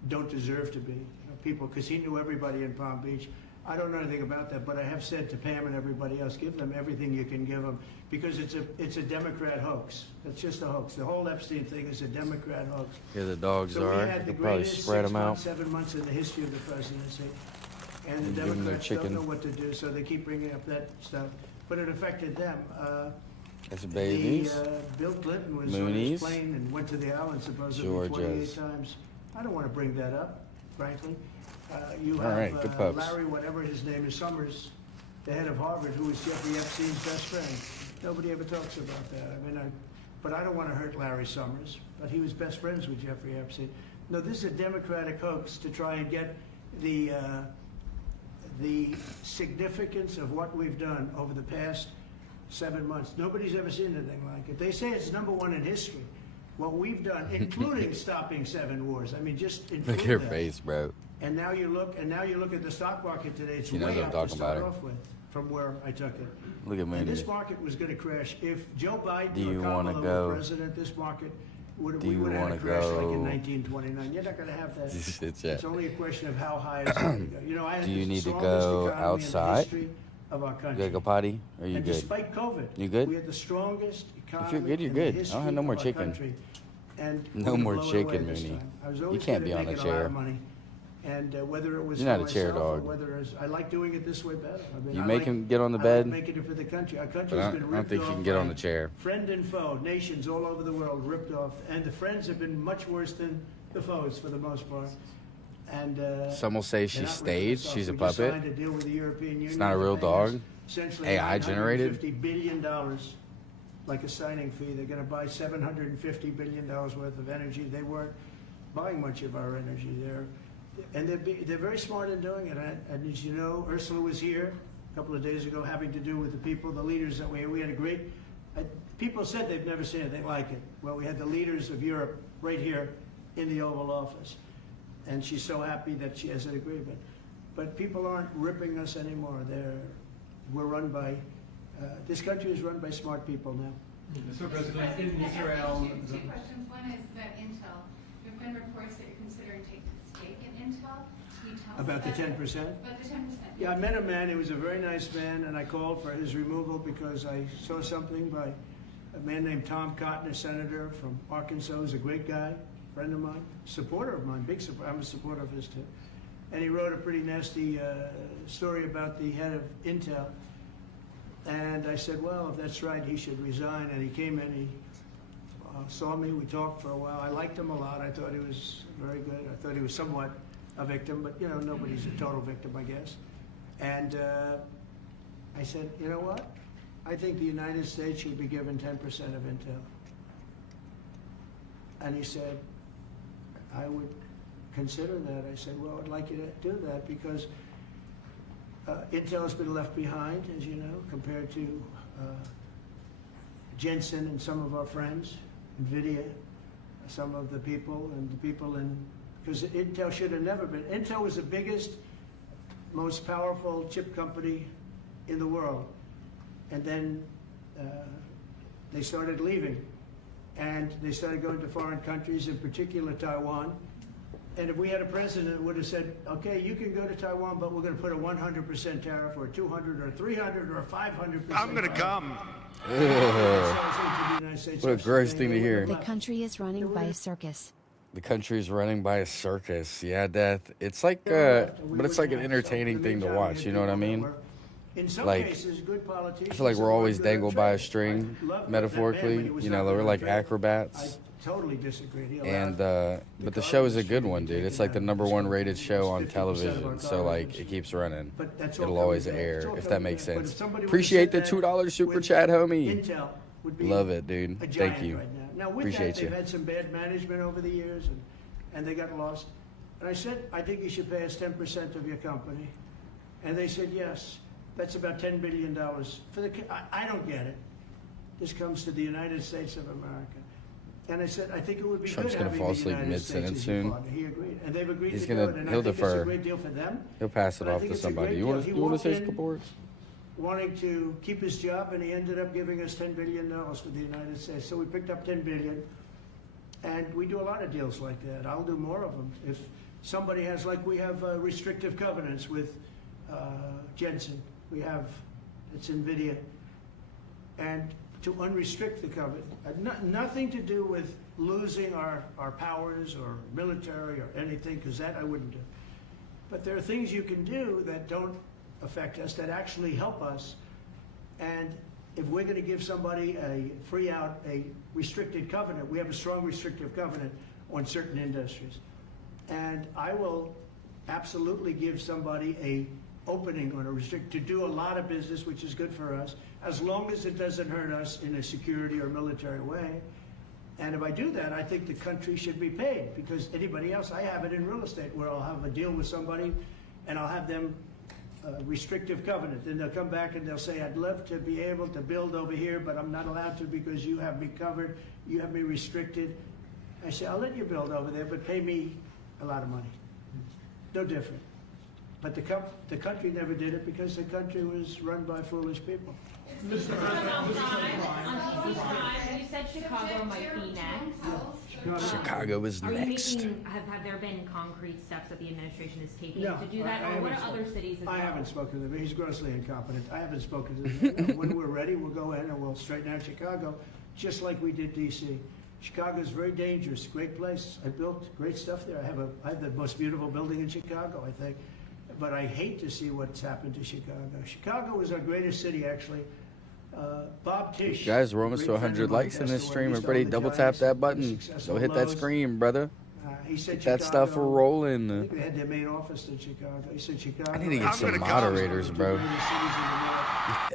don't deserve to be. People, because he knew everybody in Palm Beach. I don't know anything about that, but I have said to Pam and everybody else, give them everything you can give them, because it's a Democrat hoax. It's just a hoax. The whole Epstein thing is a Democrat hoax. Here the dogs So we are. had the They'll probably greatest spread 6 them months, out. 7 months in the history of the presidency. And the Give them their Democrats don't chicken. know what to do, so they keep bringing up that stuff. But it affected them. That's babies. Bill Clinton was on Moonies. his plane and went to the island supposedly Georgias. 28 times. I don't want to bring that up, frankly. You All have right, good pups. Larry, whatever his name is, Summers, the head of Harvard, who was Jeffrey Epstein's best friend. Nobody ever talks about that. But I don't want to hurt Larry Summers, but he was best friends with Jeffrey Epstein. No, this is a Democratic hoax to try and get the significance of what we've done over the past 7 months. Nobody's ever seen anything like it. They say it's #1 in history. What we've done, including stopping 7 wars. I mean, just Look include at your that. face, bro. And now you look at the stock market today. It's She knows way I'm up talking to start about her. off with, from where I took it. Look at And Mooney. this market was going to crash if Joe Biden Do you or wanna Kamala go? were president. This market would Do we you would have had a wanna crash like in go? 1929. You're not going to have that. It's It's only a question of how high it's going to go. You know, I had Do you the need to strongest go economy in the outside? history of our You country. gotta go potty? Or you And good? despite COVID, You good? we had the strongest economy you're good, you're in good. the I don't have history no more of our chicken. country. And No we're more gonna blow it away chicken, this Mooney. time. I was You always can't good be at on a making a lot chair. of money. And whether it was You're not for a chair myself or dog. whether it was, I like doing it this way better. I mean, You I make like- him get on the I bed? like making it for the country. Our country's But I been don't ripped think you off can get on by the chair. Friend and foe, nations all over the world ripped off, and the friends have been much worse than the foes for the most part. And Some will say they're she's not ripping staged, us off. she's a We just puppet. signed a deal with the European Union. It's not a They're real paying us dog. essentially AI generated. $950 billion, like a signing fee. They're going to buy $750 billion worth of energy. They weren't buying much of our energy there. And they're very smart in doing it. And as you know, Ursula was here a couple of days ago having to do with the people, the leaders that we had a great, people said they've never seen anything like it. Well, we had the leaders of Europe right here in the Oval Office. And she's so happy that she has an agreement. But people aren't ripping us anymore. We're run by, this country is run by smart people now. Mr. President, in Israel. Two questions. One is about Intel. There have been reports that you're considering taking a stake in Intel. Can you tell us About the 10%? About the 10%. Yeah, I met a man, he was a very nice man, and I called for his removal because I saw something by a man named Tom Cotton, a senator from Arkansas, who's a great guy, friend of mine, supporter of mine, big supporter, I'm a supporter of his too. And he wrote a pretty nasty story about the head of Intel. And I said, well, if that's right, he should resign. And he came in, he saw me, we talked for a while. I liked him a lot, I thought he was very good. I thought he was somewhat a victim, but you know, nobody's a total victim, I guess. And I said, you know what? I think the United States should be given 10% of Intel. And he said, I would consider that. I said, well, I'd like you to do that because Intel has been left behind, as you know, compared to Jensen and some of our friends, NVIDIA, some of the people and the people in, because Intel should have never been. Intel was the biggest, most powerful chip company in the world. And then they started leaving. And they started going to foreign countries, in particular Taiwan. And if we had a president that would have said, okay, you can go to Taiwan, but we're going to put a 100% tariff or 200 or 300 or 500%. I'm going to come. What a gross thing to hear. The country is running by a circus. The country is running by a circus. Yeah, Death. It's like, but it's like an entertaining thing to watch. You know what I mean? In some Like, cases, good politicians. I feel like we're are always good at dangled by a trade. string, I loved metaphorically. that man, but he was You not know, good we're at like trade. acrobats. I totally disagree. He And allowed but the show is a good one, dude. It's like the #1 rated show on 50% of our television, so like televisions. it keeps running. But that's all It'll always coming back. It's air all if that coming makes back. But if sense. somebody would've Appreciate the said that $2 super with chat, homie. Intel would be Love it, dude. a Thank giant you. right now. Now with Appreciate that, you. they've had some bad management over the years, and they got lost. And I said, I think you should pay us 10% of your company. And they said, yes. That's about $10 billion. I don't get it. This comes to the United States of America. And I said, I think it would be Trump's good gonna having fall the asleep United mid-sentence States as your soon. partner. He agreed. And they've agreed He's to gonna- do it. And he'll I think defer. it's a great deal for them. He'll pass it But I off think to it's a somebody. great You deal. want He to walked say in some boards? wanting to keep his job, and he ended up giving us $10 billion for the United States. So we picked up $10 billion, and we do a lot of deals like that. I'll do more of them. If somebody has, like we have restrictive covenants with Jensen. We have, it's NVIDIA. And to unrestrict the covenant, nothing to do with losing our powers or military or anything, because that I wouldn't do. But there are things you can do that don't affect us, that actually help us. And if we're going to give somebody a free out, a restricted covenant, we have a strong restrictive covenant on certain industries. And I will absolutely give somebody a opening on a restrict to do a lot of business, which is good for us, as long as it doesn't hurt us in a security or military way. And if I do that, I think the country should be paid, because anybody else, I have it in real estate where I'll have a deal with somebody and I'll have them restrictive covenant. Then they'll come back and they'll say, I'd love to be able to build over here, but I'm not allowed to because you have me covered, you have me restricted. I say, I'll let you build over there, but pay me a lot of money. No different. But the country never did it because the country was run by foolish people. You said Chicago might be next. Chicago is Are you next. have there been concrete steps that the administration is taking No, to do that, I or what haven't are other cities as well? I haven't spoken to him. He's grossly incompetent. I haven't spoken to him. When we're ready, we'll go in and we'll straighten out Chicago, just like we did D.C. Chicago is very dangerous, great place. I built great stuff there. I have the most beautiful building in Chicago, I think. But I hate to see what's happened to Chicago. Chicago was our greatest city, actually. Bob Tisch. Guys, we're almost to 100 likes in this stream. Everybody double tap that button. Go hit that screen, brother. He said Get that stuff Chicago, I rolling. think they had their main office in Chicago. He said Chicago. I need to get some moderators, bro.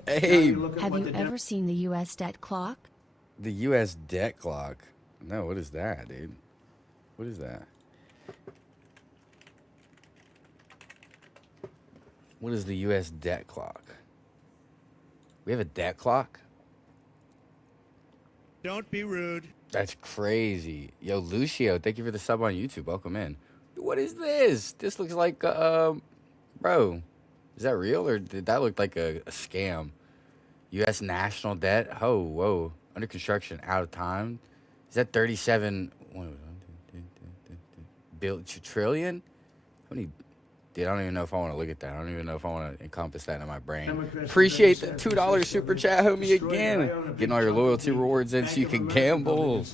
Hey. Have you ever seen the U.S. debt clock? The U.S. debt clock? No, what is that, dude? What is that? What is the U.S. debt clock? We have a debt clock? Don't be rude. That's crazy. Yo, Lucio, thank you for the sub on YouTube. Welcome in. What is this? This looks like, bro, is that real or did that look like a scam? U.S. national debt? Oh, whoa. Under construction, out of time. Is that 37 trillion? How many? Dude, I don't even know if I want to look at that. I don't even know if I want to encompass that in my brain. Appreciate the $2 super chat, homie, again. Getting all your loyalty rewards in so you can gamble.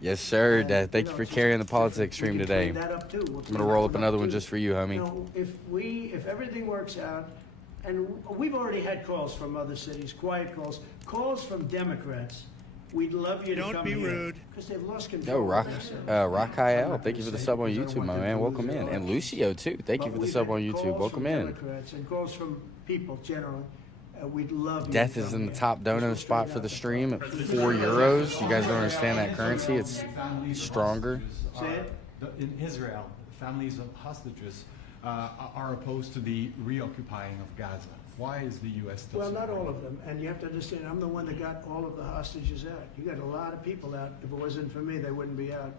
Yes, sir. Dad, thank you for carrying the politics stream today. I'm going to roll up another one just for you, homie. If everything works out, and we've already had calls from other cities, quiet calls from Democrats. We'd love you to come here. Don't be rude. Because they've lost control. Yo, Rock IL, thank you for the sub on YouTube, my man. Welcome in. And Lucio, too. Thank you for the sub on YouTube. Welcome in. Democrats and calls from people generally. We'd love you Death to is come in the here. top dono spot for the stream at 4 euros. You guys don't understand that currency. It's stronger. In Israel, families of hostages are opposed to the reoccupying of Gaza. Why is the U.S. still Well, not supporting all of them. And you have to understand, I'm the one that got all of the hostages out. You got a lot of people out. If it wasn't for me, they wouldn't be out.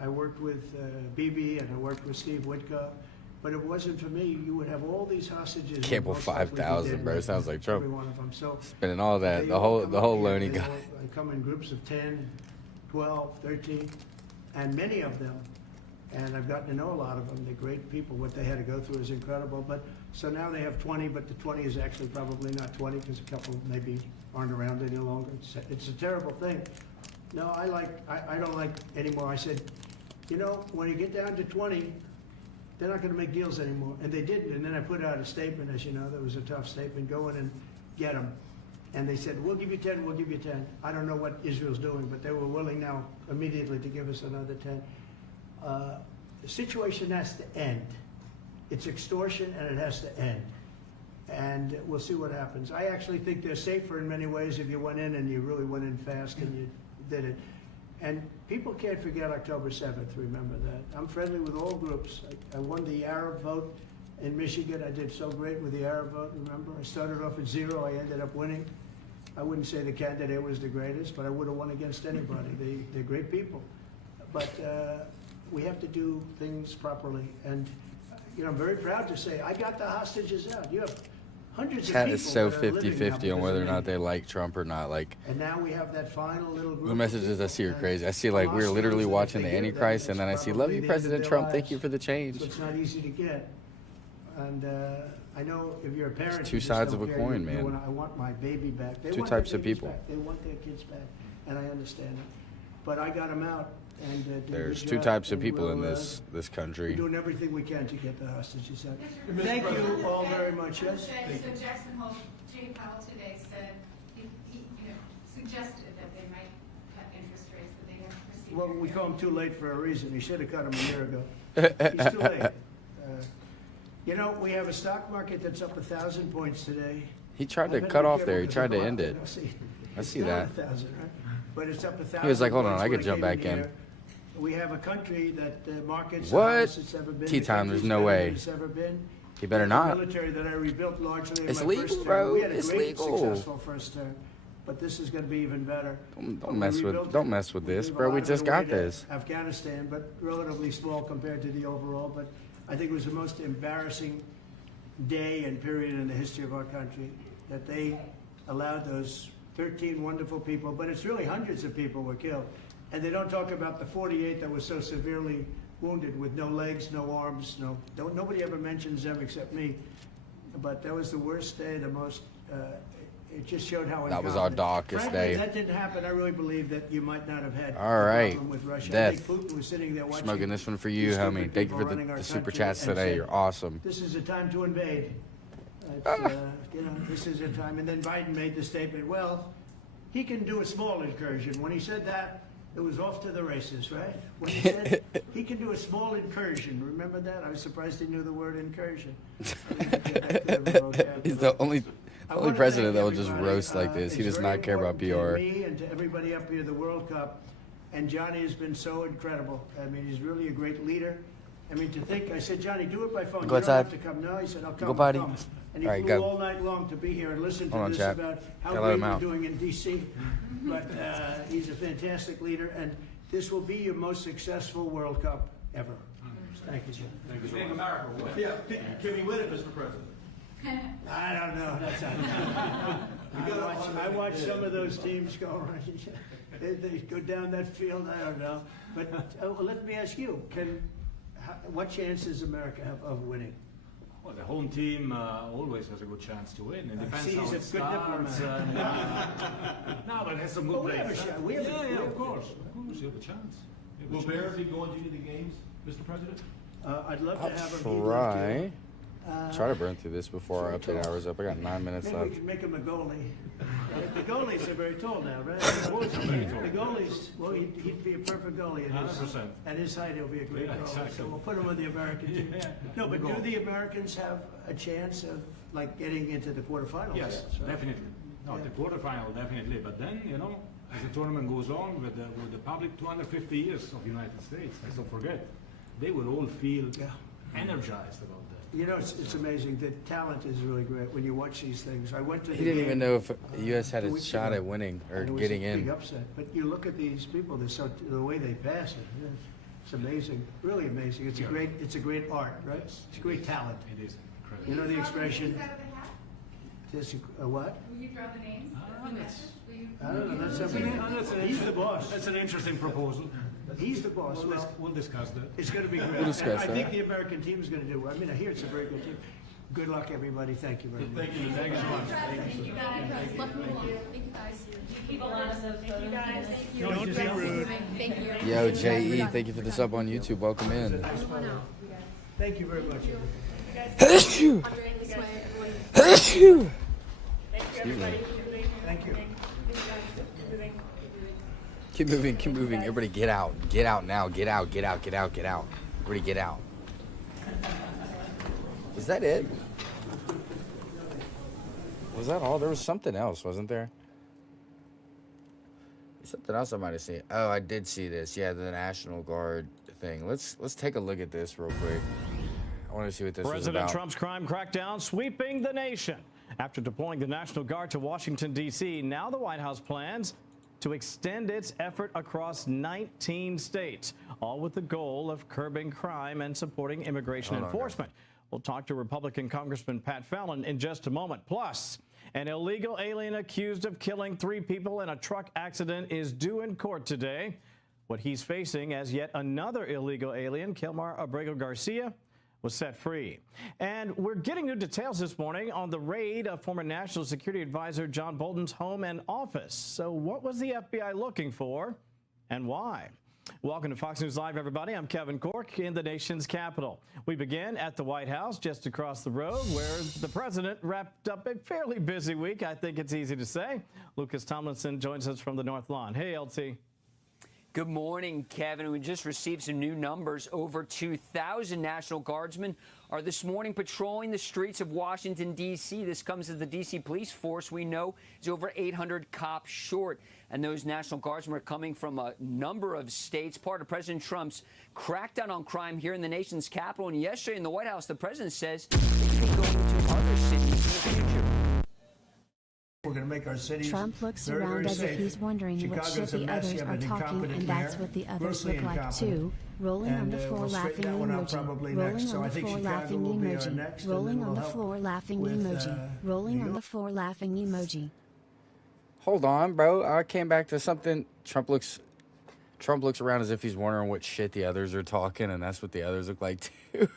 I worked with Bibi and I worked with Steve Witkoff. But if it wasn't for me, you would have all these hostages. Campbell 5,000, bro. Sounds like Trump. Every one of them. So spending all that. they The all whole come up here. loan he They got. all come in groups of 10, 12, 13, and many of them. And I've gotten to know a lot of them. They're great people. What they had to go through is incredible. But so now they have 20, but the 20 is actually probably not 20 because a couple maybe aren't around any longer. It's a terrible thing. No, I don't like anymore. I said, you know, when you get down to 20, they're not going to make deals anymore. And they didn't. And then I put out a statement, as you know, that was a tough statement. Go in and get them. And they said, we'll give you 10, we'll give you 10. I don't know what Israel's doing, but they were willing now immediately to give us another 10. The situation has to end. It's extortion and it has to end. And we'll see what happens. I actually think they're safer in many ways if you went in and you really went in fast and you did it. And people can't forget October 7th, remember that. I'm friendly with all groups. I won the Arab vote in Michigan. I did so great with the Arab vote, remember? I started off at 0, I ended up winning. I wouldn't say the candidate was the greatest, but I would have won against anybody. They're great people. But we have to do things properly. And, you know, I'm very proud to say I got the hostages out. You have hundreds of Chat people is so that are living now 50-50 on because whether or of not me. they like Trump or not. Like, And now we have that final little group. the messages I see are crazy. I see, like, we're literally watching the Antichrist, and then I see, love you, President Trump. Thank you for the change. So it's not easy to get. And I know if you're a parent, It's two you just sides don't of a care. coin, You man. I want my baby back. They Two want their types of babies people. back. They want their kids back, and I understand it. But I got them out. And did a good There's two job, types of and people in we'll, this We're country. doing everything we can to get the hostages out. Mr. Thank you President. all very much. Yes. So Jackson Hole, Jay Powell today said, he suggested that they might cut interest rates, but they haven't proceeded. Well, we call him too late for a reason. He should have cut him a year ago. He's too late. You know, we have a stock market that's up 1,000 points today. He tried to I better cut be off careful there. He because tried to it'll end go it. up. I see It's that. down 1,000, right? But it's up 1,000. He was like, hold on, points I when could jump came in back in. here. We have a country that the market's What? the highest it's ever been. Tea The time, there's country's no better way. than it's ever been. He better The not. military that I rebuilt largely in It's my legal, first term. bro. We had a It's great, legal. successful first term, but this is going to be even better. Don't mess with We this, gave a bro. lot We of just it away got to this. Afghanistan, but relatively small compared to the overall. But I think it was the most embarrassing day and period in the history of our country that they allowed those 13 wonderful people, but it's really hundreds of people were killed. And they don't talk about the 48 that were so severely wounded with no legs, no arms, nobody ever mentions them except me. But that was the worst day, the most, it just showed how That was our incompetent. darkest Frankly, day. If that didn't happen, I really believe that you might not have had All a right. problem with Russia. I Death. think Putin was sitting there watching Smoking this one for you, these stupid homie. Thank you people for running our the super country chats and today. said, You're awesome. This is a time to invade. This is a time. And then Biden made the statement, well, he can do a small incursion. When he said that, it was off to the races, right? When he said he can do a small incursion. Remember that? I was surprised he knew the word incursion. He's the only president that will just everybody. roast like this. He It's does very not care about important PR. To me and to everybody up here, the World Cup, and Johnny has been so incredible. I mean, he's really a great leader. I mean, to think, I said, Johnny, do it by phone. Go You don't have outside. to come. No, he said, I'll come. Go, buddy. I'll come. And he All right, flew go. all night long to be here and listen to Hold on, this chap. about how Gotta let great him we're out. doing in D.C. But he's a fantastic leader, and this will be your most successful World Cup ever. Thank you, Jim. Thank you so much. America. Yeah, can we win it, Mr. President? I don't know. That's I watch some of those teams go around. They go down that field. I don't know. But let me ask you: what chance does America have of winning? Well, the home team always has a good chance to win. It depends See, how he's it a good starts. No, but it has some good But we players. have a shot. We have a- Yeah, of course. Of course, you have a chance. You have a Will chance. Bears be going to any of the games, Mr. President? I'd love to I'll have him. He'd love to. try to burn through this before our update hour is up. I got 9 minutes Maybe we left. can make him a goalie. The goalies are very tall now, right? The goalies, well, he'd be a perfect goalie at his, 100%. at his height. He'll be a great Yeah, goalie. exactly. So we'll put him on the American team. Yeah, No, but good do goal. the Americans have a chance of like getting into the quarterfinals? Yes, right? definitely. No, Yeah. the quarterfinal, definitely. But then, as the tournament goes on with the public 250 years of the United States, let's not forget, they will all feel energized about that. You know, it's amazing. The talent is really great when you watch these things. I went to. He the didn't game, even know if the U.S. had a weeks shot ago, at winning or and it was getting a big in. upset. But you look at these people; they're so the way they pass it. It's amazing, really amazing. It's a great art, right? It's a great talent. It is incredible. You know the expression. Out of the hat? This what? Will you draw the names? Will you? I don't know. That's something. He's the boss. That's an interesting proposal. He's the boss. We'll discuss that. It's going to be great. We'll discuss I that. think the American team is going to do. I mean, I hear it's a very good team. Good luck, everybody. Thank you very much. Thank you. Thank you so much. Thank you guys. Thank you guys. Keep a lot of those photos. You guys. Don't be rude. Thank you. Yo, J.E., thank you for the sub on YouTube. Welcome in. Thank you very much. Excuse me. Thank you. Keep moving, keep moving. Everybody get out. Get out now. Get out, get out, get out, get out. Everybody get out. Was that it? Was that all? There was something else, wasn't there? Something else I might have seen. Oh, I did see this. Yeah, the National Guard thing. Let's take a look at this real quick. I want to see what this is President about. Trump's crime crackdown sweeping the nation. After deploying the National Guard to Washington, D.C., now the White House plans to extend its effort across 19 states, all with the goal of curbing crime and supporting immigration enforcement. We'll talk to Republican Congressman Pat Fallon in just a moment. Plus, an illegal alien accused of killing 3 people in a truck accident is due in court today. What he's facing as yet another illegal alien, Kilmar Abrego Garcia, was set free. And we're getting new details this morning on the raid of former National Security Advisor John Bolton's home and office. So what was the FBI looking for and why? Welcome to Fox News Live, everybody. I'm Kevin Cork in the nation's capital. We begin at the White House just across the road where the president wrapped up a fairly busy week, I think it's easy to say. Lucas Tomlinson joins us from the North Lawn. Hey, LT. Good morning, Kevin. We just received some new numbers. Over 2,000 National Guardsmen are this morning patrolling the streets of Washington, D.C. This comes as the D.C. police force, we know, is over 800 cops short. And those National Guardsmen are coming from a number of states, part of President Trump's crackdown on crime here in the nation's capital. And yesterday in the White House, the president says he's going to other cities in the future. We're going to make our cities Trump looks very, around very as safe. if he's wondering what shit Chicago's a the mess. others You have are an talking, incompetent and that's mayor, what the others grossly look like incompetent. too. Rolling on the And, floor, we'll straighten laughing that one out emoji. probably Rolling next. So on I the think floor, Chicago laughing will be our emoji. next, and Rolling then on the we'll help floor, laughing with, emoji. Rolling New on the York. floor, laughing emoji. Hold on, bro. I came back to something. Trump looks around as if he's wondering what shit the others are talking, and that's what the others look like too.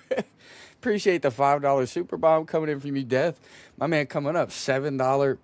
Appreciate the $5 super bomb coming in from you, Death. My man coming up $9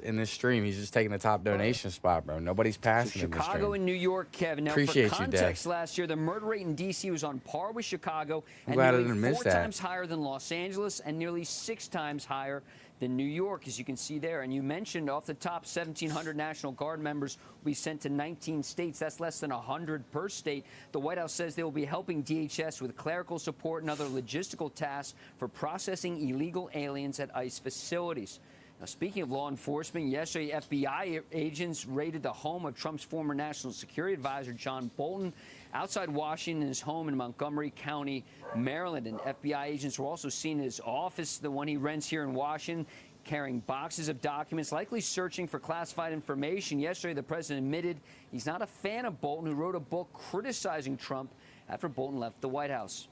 in this stream. He's just taking the top donation spot, bro. Nobody's passing in this stream. Chicago and New York, Kevin. Now, Appreciate for you, context, Dad. last year the murder rate in D.C. was on par with Chicago I'm and glad I nearly didn't miss 4 that. times higher than Los Angeles and nearly 6 times higher than New York, as you can see there. And you mentioned off the top, 1,700 National Guard members will be sent to 19 states. That's less than 100 per state. The White House says they will be helping DHS with clerical support and other logistical tasks for processing illegal aliens at ICE facilities. Now, speaking of law enforcement, yesterday FBI agents raided the home of Trump's former national security advisor, John Bolton, outside Washington, his home in Montgomery County, Maryland. And FBI agents were also seen in his office, the one he rents here in Washington, carrying boxes of documents, likely searching for classified information. Yesterday, the president admitted he's not a fan of Bolton, who wrote a book criticizing Trump after Bolton left the White House.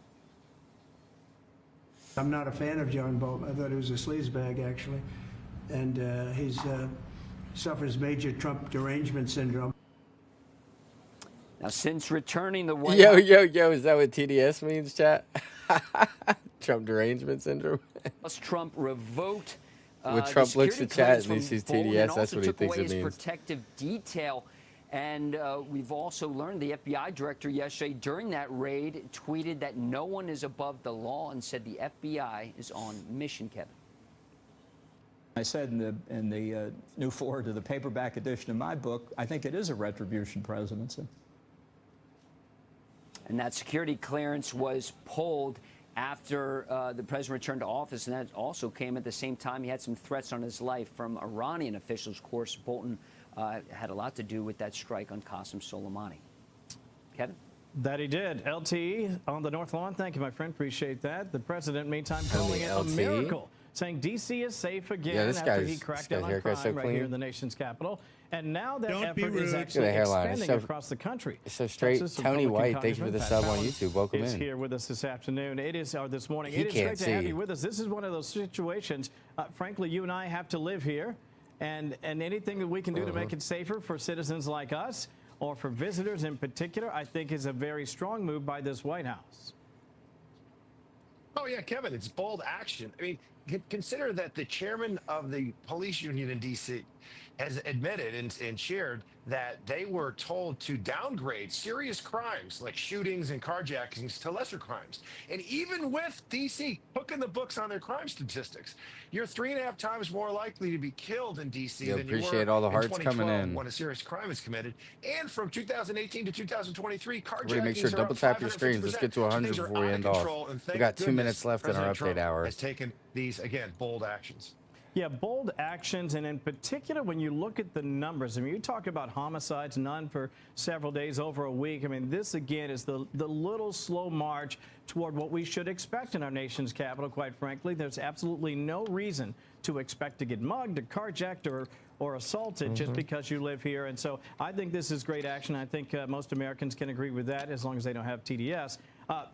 I'm not a fan of John Bolton. I thought he was a sleazebag, actually. And he suffers major Trump derangement syndrome. Now, since returning the White Yo, House... is that what TDS means, chat? Trump derangement syndrome? Trump revoked When Trump looks at chat and he from sees Bolton TDS, and that's also what he took thinks away it his means. protective detail. And we've also learned the FBI director yesterday during that raid tweeted that no one is above the law and said the FBI is on mission, Kevin. I said in the new forward to the paperback edition of my book, I think it is a retribution presidency. And that security clearance was pulled after the president returned to office, and that also came at the same time he had some threats on his life from Iranian officials. Of course, Bolton had a lot to do with that strike on Qasem Soleimani. Kevin? That he did. LTE on the North Lawn. Thank you, my friend. Appreciate that. The president, meantime, calling it a miracle, saying D.C. is safe again after he cracked down on crime right here in the nation's capital. And now that effort is actually expanding across the country. It's so straight. Tony White, thank you for the sub on YouTube. Welcome in. Is here with us this afternoon. It is, or this morning. He It is can't great to have see. you with us. This is one of those situations, frankly, you and I have to live here. And anything that we can do to make it safer for citizens like us, or for visitors in particular, I think is a very strong move by this White House. Oh, yeah, Kevin, it's bold action. I mean, consider that the chairman of the police union in D.C. has admitted and shared that they were told to downgrade serious crimes like shootings and carjackings to lesser crimes. And even with D.C. hooking the books on their crime statistics, you're 3.5 times more likely to be killed in D.C. than you were appreciate all the in hearts 2012 coming in. when a serious crime is committed. And from 2018 to 2023, carjackings Everybody make sure are double up tap your screens. Let's 550%. get to So 100 things are before we out of end off. control, and We thank got 2 goodness minutes left in our President update Trump hour. has taken these, again, bold actions. Yeah, bold actions, and in particular, when you look at the numbers, I mean, you talk about homicides, none for several days, over a week. I mean, this, again, is the little slow march toward what we should expect in our nation's capital, quite frankly. There's absolutely no reason to expect to get mugged or carjacked or assaulted just because you live here. And so I think this is great action. I think most Americans can agree with that as long as they don't have TDS.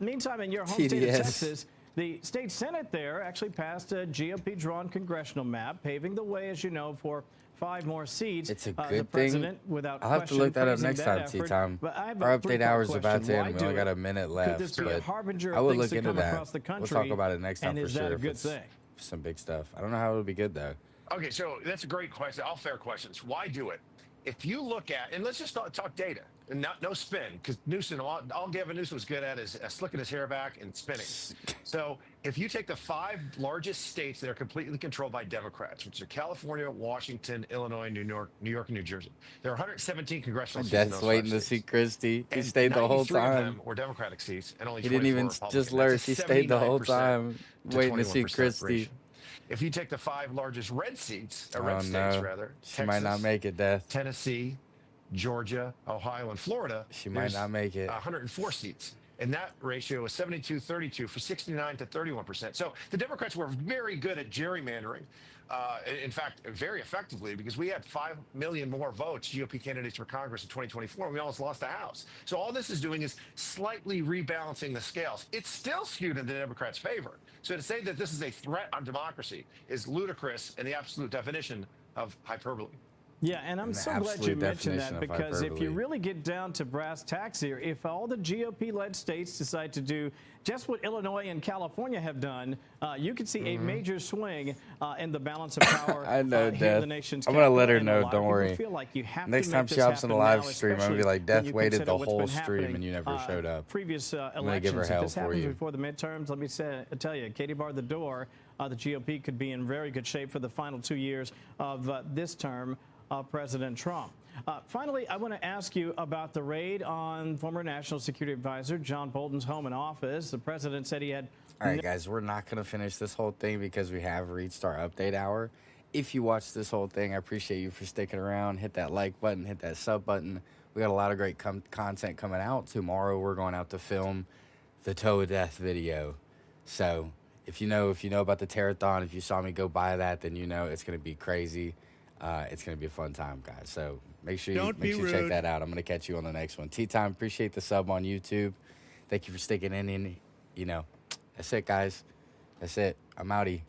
Meantime, in your home state of Texas, the state Senate there actually passed a GOP-drawn congressional map, paving the way, as you know, for 5 more seats. It's a The good president, thing. without I'll have to look that up praising next time, effort. T-Time. But I have a Our update three-part hour is about to question. end. Why We only do got a it? minute left. Could this be a But harbinger I of would things look to into come that. across the country? We'll talk about it next time and for is sure. that a if good it's thing? some big stuff. I don't know how it would be good, though. Okay, so that's a great question. All fair questions. Why do it? If you look at, and let's just talk data. And no spin, because Newsom, all Gavin Newsom was good at is slicking his hair back and spinning. So if you take the 5 largest states that are completely controlled by Democrats, which are California, Washington, Illinois, New York, and New Jersey, there are 117 congressional seats in Death's those waiting 5 to see states. Christie. He And stayed the whole 93 of time. them were Democratic seats, and only He 24 didn't even Republican. just That's lurk. a He stayed the whole 79% time waiting to see 21% Christie. ratio. If you take the 5 largest red seats, Oh, red states no. rather, She might not make it, Death. Tennessee, Georgia, Ohio, and Florida, She might there's not make it. 104 seats. And that ratio is 72-32 for 69 to 31%. So the Democrats were very good at gerrymandering. In fact, very effectively, because we had 5 million more votes, GOP candidates for Congress in 2024, and we almost lost the House. So all this is doing is slightly rebalancing the scales. It's still skewed in the Democrats' favor. So to say that this is a threat on democracy is ludicrous in the absolute definition of hyperbole. Yeah, and I'm An so glad you absolute mentioned definition that, of because if you hyperbole. really get down to brass tacks here, if all the GOP-led states decide to do just what Illinois and California have done, you could see a major swing in the balance of power I know, here in Death. the nation's I'm gonna capital. let her And a know, lot of don't people worry. feel like you have Next to time make she this hops on the happen live now, stream, I'm gonna be especially like, when Death you waited consider the what's whole been stream happening, and you never showed up. Previous gonna give her elections. hell If this for happens you. before the midterms, let me tell you, Katie barred the door. The GOP could be in very good shape for the final 2 years of this term of President Trump. Finally, I want to ask you about the raid on former National Security Advisor John Bolton's home and office. The president said he had... All right, guys, we're not going to finish this whole thing because we have reached our update hour. If you watched this whole thing, I appreciate you for sticking around. Hit that like button, hit that sub button. We got a lot of great content coming out. Tomorrow, we're going out to film the Toe of Death video. So if you know about the Terasadon, if you saw me go buy that, then you know it's going to be crazy. It's going to be a fun time, guys. So make sure you check that out. I'm going to catch you on the next one. Tea Time, appreciate the sub on YouTube. Thank you for sticking in. That's it, guys. That's it. I'm outie.